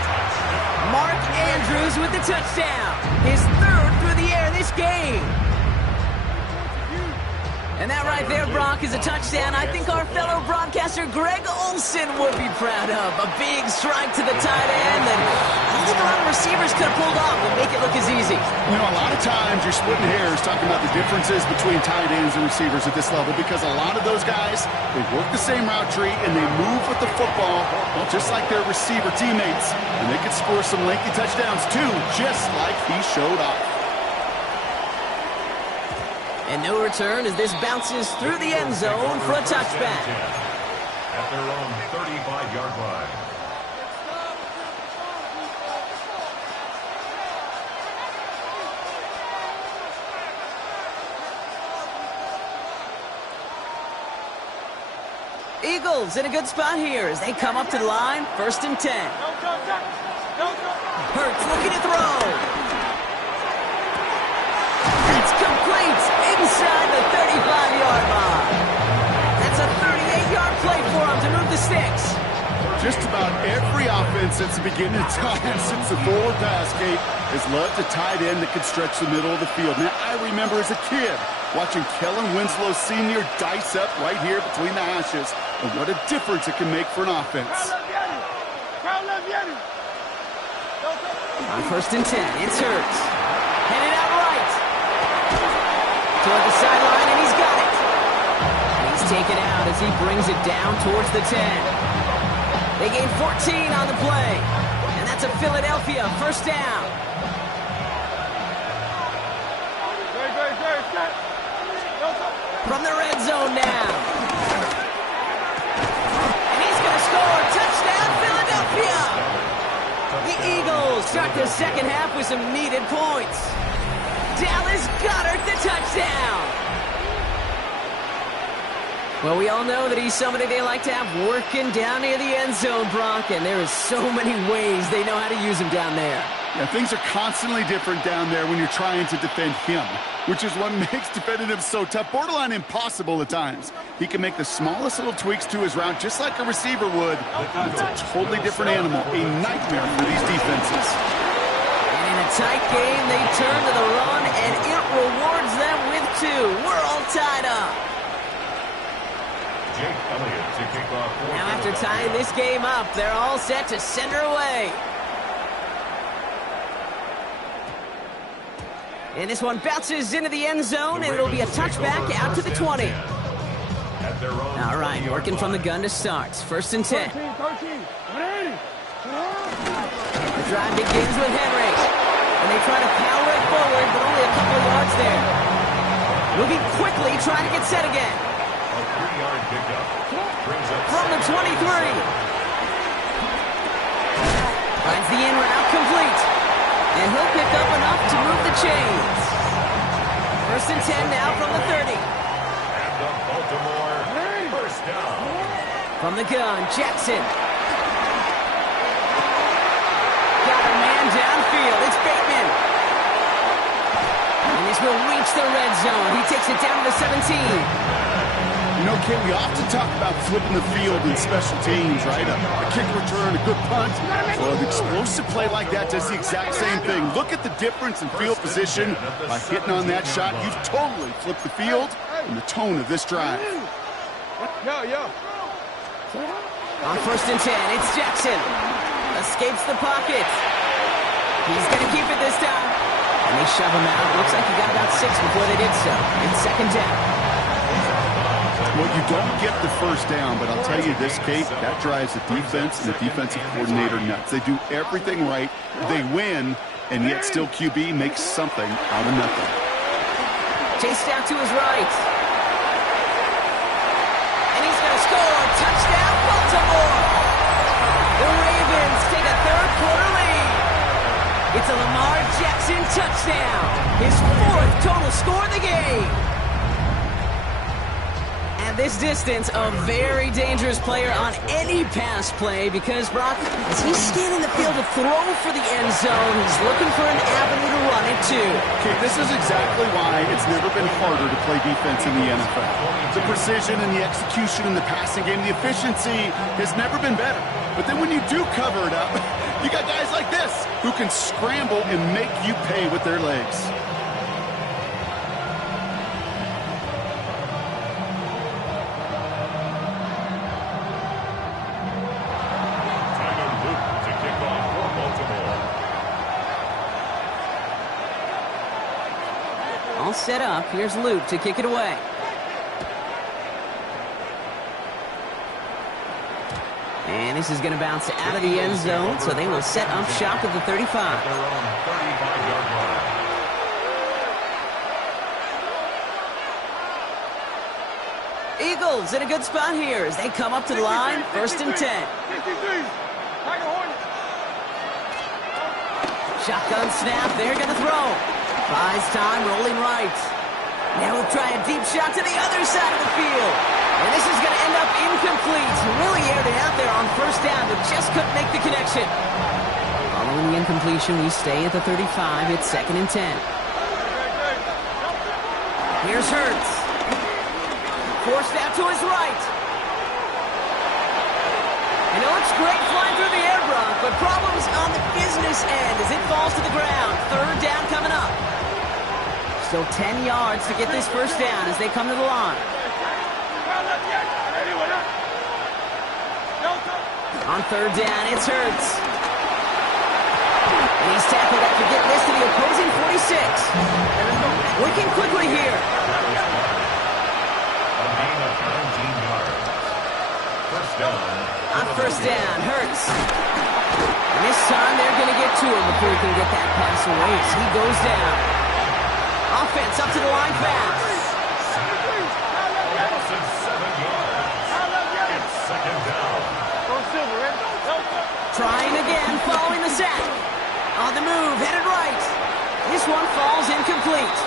Mark Andrews with the touchdown. His 3rd through the air this game. And that right there, Brock, is a touchdown I think our fellow broadcaster Greg Olsen would be proud of. A big strike to the tight end that I think a lot of receivers could have pulled off and make it look as easy. You know, a lot of times you're splitting hairs talking about the differences between tight ends and receivers at this level because a lot of those guys, they work the same route tree and they move with the football, well, just like their receiver teammates. And they could score some lengthy touchdowns too, just like he showed off. And no return as this bounces through the end zone for a touchback. At their own 35-yard line. Eagles in a good spot here as they come up to the line. 1st and 10. Hurts looking to throw. It's complete inside the 35-yard line. That's a 38-yard play for him to move the sticks. Just about every offense since the beginning of time, since the forward pass, Kate, has loved a tight end that could stretch the middle of the field. Now, I remember as a kid watching Kellen Winslow Sr. dice up right here between the hashes, and what a difference it can make for an offense. On 1st and 10, it's Hurts. Headed out right. Toward the sideline, and he's got it. And he's taken out as he brings it down towards the 10. They gain 14 on the play. And that's a Philadelphia 1st down. From the red zone now. And he's going to score. Touchdown, Philadelphia. The Eagles start the second half with some needed points. Dallas Goedert the touchdown. Well, we all know that he's somebody they like to have working down near the end zone, Brock, and there is so many ways they know how to use him down there. Yeah, things are constantly different down there when you're trying to defend him, which is what makes defending him so tough, borderline impossible at times. He can make the smallest little tweaks to his route just like a receiver would. It's a totally different animal, a nightmare for these defenses. And in a tight game, they turn to the run, and it rewards them with 2. We're all tied up. Now after tying this game up, they're all set to send her away. And this one bounces into the end zone, and it'll be a touchback out to the 20. All right, working from the gun to start. 1st and 10. The drive begins with Henry. And they try to power it forward, but only a couple of yards there. Moving quickly, trying to get set again. From the 23. Finds the in route complete. And he'll pick up enough to move the chains. 1st and 10 now from the 30. And the Baltimore 1st down. From the gun, Jackson. Got a man downfield. It's Bateman. And this will reach the red zone. He takes it down to the 17. You know, Ken, we often talk about flipping the field in special teams, right? A kick return, a good punt. Well, an explosive play like that does the exact same thing. Look at the difference in field position. By hitting on that shot, you've totally flipped the field and the tone of this drive. On 1st and 10, it's Jackson. Escapes the pocket. He's going to keep it this time. And they shove him out. Looks like he got about 6 before they did so. It's 2nd down. Well, you don't get the 1st down, but I'll tell you this, Kate, that drives the defense and the defensive coordinator nuts. They do everything right, they win, and yet still QB makes something out of nothing. Chased out to his right. And he's going to score. Touchdown, Baltimore. The Ravens take a 3rd quarter lead. It's a Lamar Jackson touchdown. His 4th total score of the game. This distance, a very dangerous player on any pass play because, Brock, as he's scanning the field to throw for the end zone, he's looking for an avenue to run it to. Okay, this is exactly why it's never been harder to play defense in the NFL. The precision and the execution in the passing game, the efficiency has never been better. But then when you do cover it up, you got guys like this who can scramble and make you pay with their legs. Set up. Here's Luke to kick it away. And this is going to bounce out of the end zone, so they will set up shop at the 35. Eagles in a good spot here as they come up to the line. 1st and 10. Shotgun snap. They're going to throw. Buys time, rolling right. Now we'll try a deep shot to the other side of the field. And this is going to end up incomplete. Really aired it out there on 1st down, but just couldn't make the connection. Following the incompletion, we stay at the 35. It's 2nd and 10. Here's Hurts. Forced out to his right. And it looks looks great flying through the air, Brock, but problems on the business end as it falls to the ground. Third down coming up. Still 10 yards to get this first down as they come to the line. On third down, it's Hurts. And he's tackled after getting this to the opposing 46. Working quickly here. A gain of 19 yards. First down. On first down, Hurts. And this time they're going to get to him before he can get that pass away. So he goes down. Offense up to the line fast. Loss of 7 yards. It's second down. Trying again, following the sack. On the move, headed right. This one falls incomplete.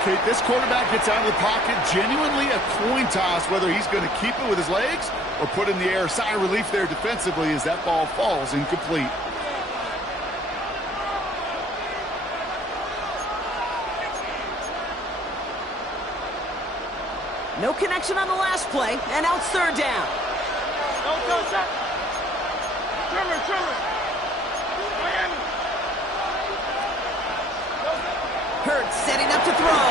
Okay, this quarterback gets out of the pocket, genuinely a coin toss whether he's going to keep it with his legs or put in the air. Sigh of relief there defensively as that ball falls incomplete. No connection on the last play, and now it's third down. Hurts setting up to throw.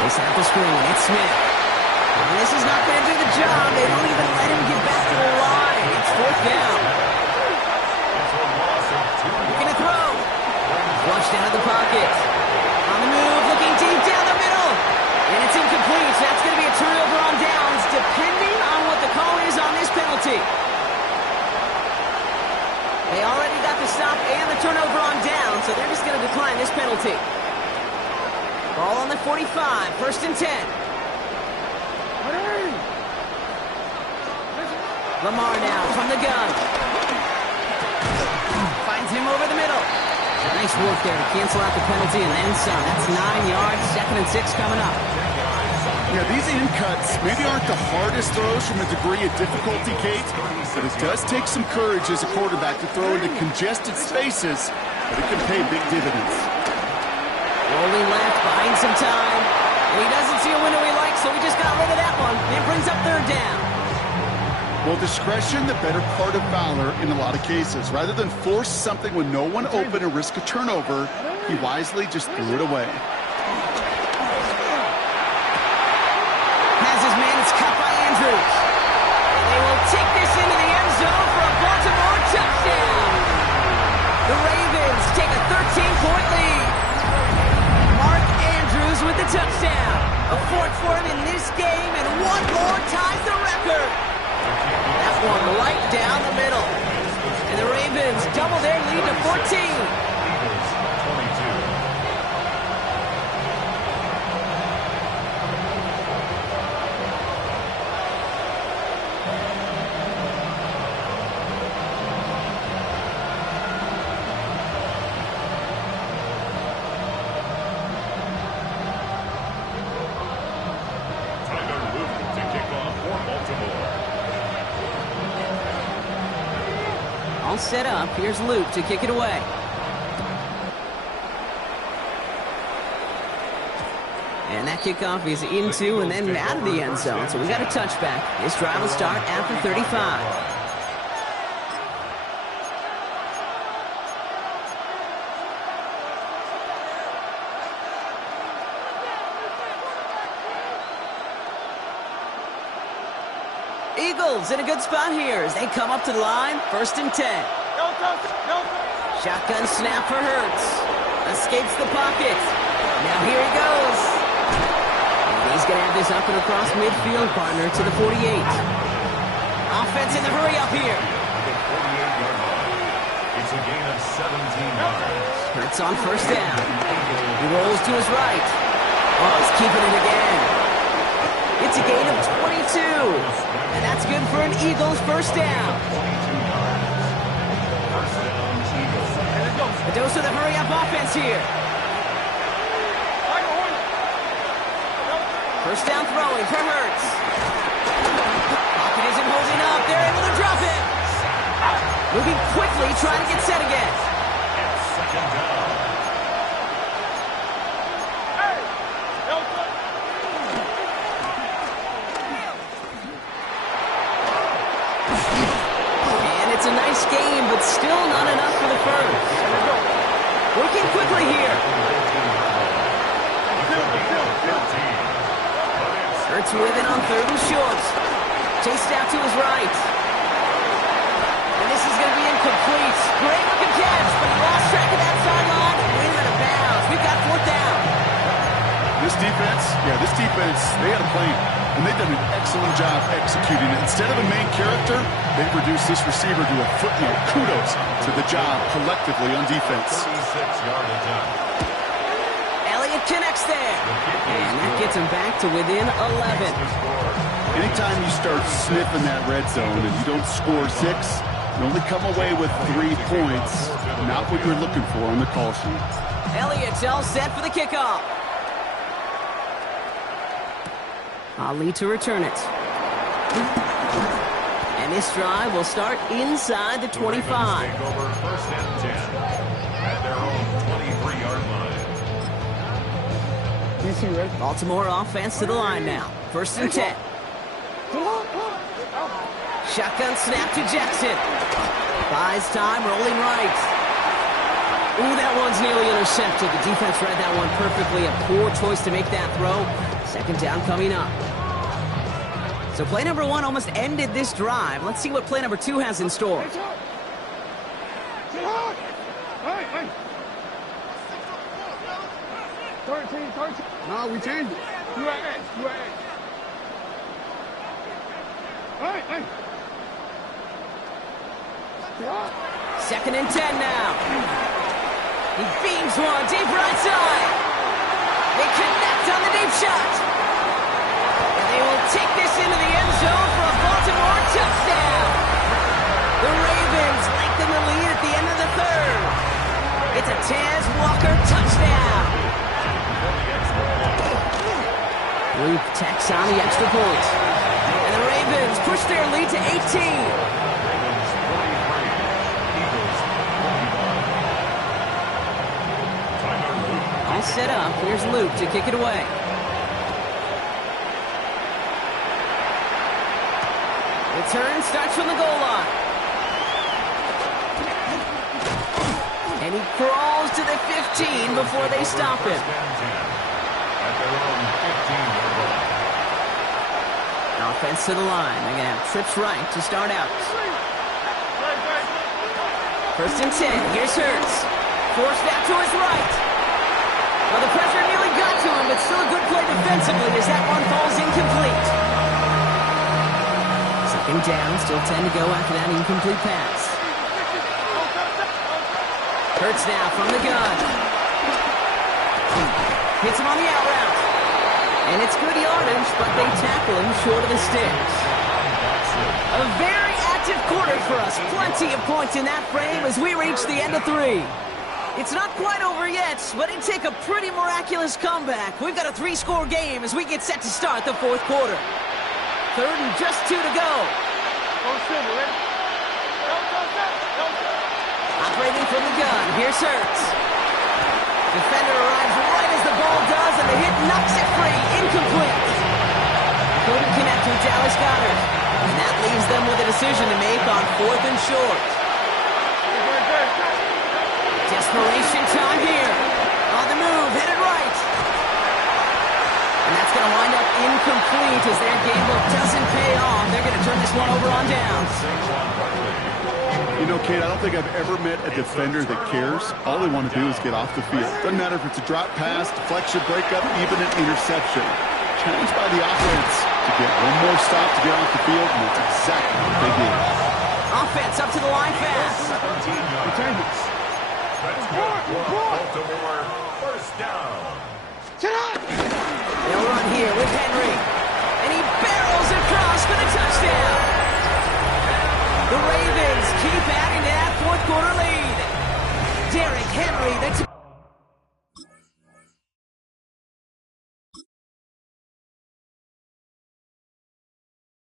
They set up the screen. It's Smith. And this is not going to do the job. They don't even let him get back to the line. It's fourth down. Looking to throw. Flushed out of the pocket. On the move, looking deep down the middle. And it's incomplete. So that's going to be a turnover on downs, depending on what the call is on this penalty. They already got the stop and the turnover on down, so they're just going to decline this penalty. Ball on the 45, first and 10. Lamar now from the gun. Finds him over the middle. Nice work there to cancel out the penalty and then some. That's 9 yards, second and 6 coming up. Yeah, these in cuts maybe aren't the hardest throws from a degree of difficulty, Kate, but it does take some courage as a quarterback to throw into congested spaces, but it can pay big dividends. Rolling left, buying some time. And he doesn't see a window he likes, so he just got rid of that one. It brings up third down. Well, discretion, the better part of valor in a lot of cases. Rather than force something when no one open and risk a turnover, he wisely just threw it away. Has his man, it's cut by Andrews. And they will take this into the end zone for a Baltimore touchdown. The Ravens take a 13-point lead. Mark Andrews with the touchdown. A fourth for him in this game, and one more ties the record. That one right down the middle. And the Ravens double their lead to 14. All set up. Here's Luke to kick it away. And that kickoff is into and then out of the end zone. So we got a touchback. This drive will start after 35. Eagles in a good spot here as they come up to the line, first and 10. Shotgun snap for Hurts. Escapes the pocket. Now here he goes. And he's going to have this up and across midfield, partner, to the 48. Offense in the hurry up here. It's a gain of 17 yards. Hurts on first down. He rolls to his right. Oh, he's keeping it again. It's a gain of 22. And that's good for an Eagles first down. A dose of the hurry-up offense here. First down throwing for Hurts. Pocket isn't holding up. They're able to drop it. Moving quickly, trying to get set again. It's second down. first. Working quickly here. Hurts with it on 3rd and short. Chased out to his right. And this is going to be incomplete. Great looking catch, but he lost track of that sideline and went out of bounds. We've got 4th down. This defense, they had a plan, and they've done an excellent job executing it. Instead of a main character, they've reduced this receiver to a footnote. Kudos to the job collectively on defense. 36-yard attempt. Elliott connects there. And that gets him back to within 11. Anytime you start sniffing that red zone and you don't score 6, you only come away with 3 points. Not what you're looking for on the call sheet. Elliott's all set for the kickoff. Ali to return it. And this drive will start inside the 25. Take over 1st and 10 at their own 23-yard line. Baltimore offense to the line now. 1st and 10. Shotgun snap to Jackson. Buys time, rolling right. Ooh, that one's nearly intercepted. The defense read that one perfectly. A poor choice to make that throw. 2nd down coming up. So play number 1 almost ended this drive. Let's see what play number 2 has in store. No, we changed it. Second and 10 now. He beams one deep right side. They connect on the deep shot. And they will take this into the end zone for a Baltimore touchdown. The Ravens lengthen the lead at the end of the 3rd. It's a Taz Walker touchdown. Luke tacks on the extra point. And the Ravens push their lead to 18. All set up. Here's Luke to kick it away. Return starts from the goal line. And he crawls to the 15 before they stop him. At their own 15-yard line. Offense to the line. They're going to have trips right to start out. 1st and 10. Here's Hurts. Forced out to his right. Well, the pressure nearly got to him, but still a good play defensively as that one falls incomplete. 2nd down, still 10 to go after that incomplete pass. Hurts now from the gun. Hits him on the out route. And it's good yardage, but they tackle him short of the sticks. A very active quarter for us. Plenty of points in that frame as we reach the end of 3. It's not quite over yet, but it'd take a pretty miraculous comeback. We've got a 3-score game as we get set to start the 4th quarter. 3rd and just 2 to go. Operating from the gun, here's Hurts. Defender arrives right as the ball does, and the hit knocks it free. Incomplete. Couldn't connect with Dallas Goedert. And that leaves them with a decision to make on 4th and short. Desperation time here. On the move, headed right. And that's going to wind up incomplete as their game book doesn't pay off. They're going to turn this one over on downs. You know, Kate, I don't think I've ever met a defender that cares. All they want to do is get off the field. Doesn't matter if it's a drop pass, deflection, breakup, even an interception. Challenged by the offense to get one more stop to get off the field, and that's exactly what they did. Offense up to the line fast. That's good for Baltimore. 1st down. They'll run here with Henry. And he barrels across for the touchdown. The Ravens keep adding to that 4th quarter lead. Derrick Henry, that's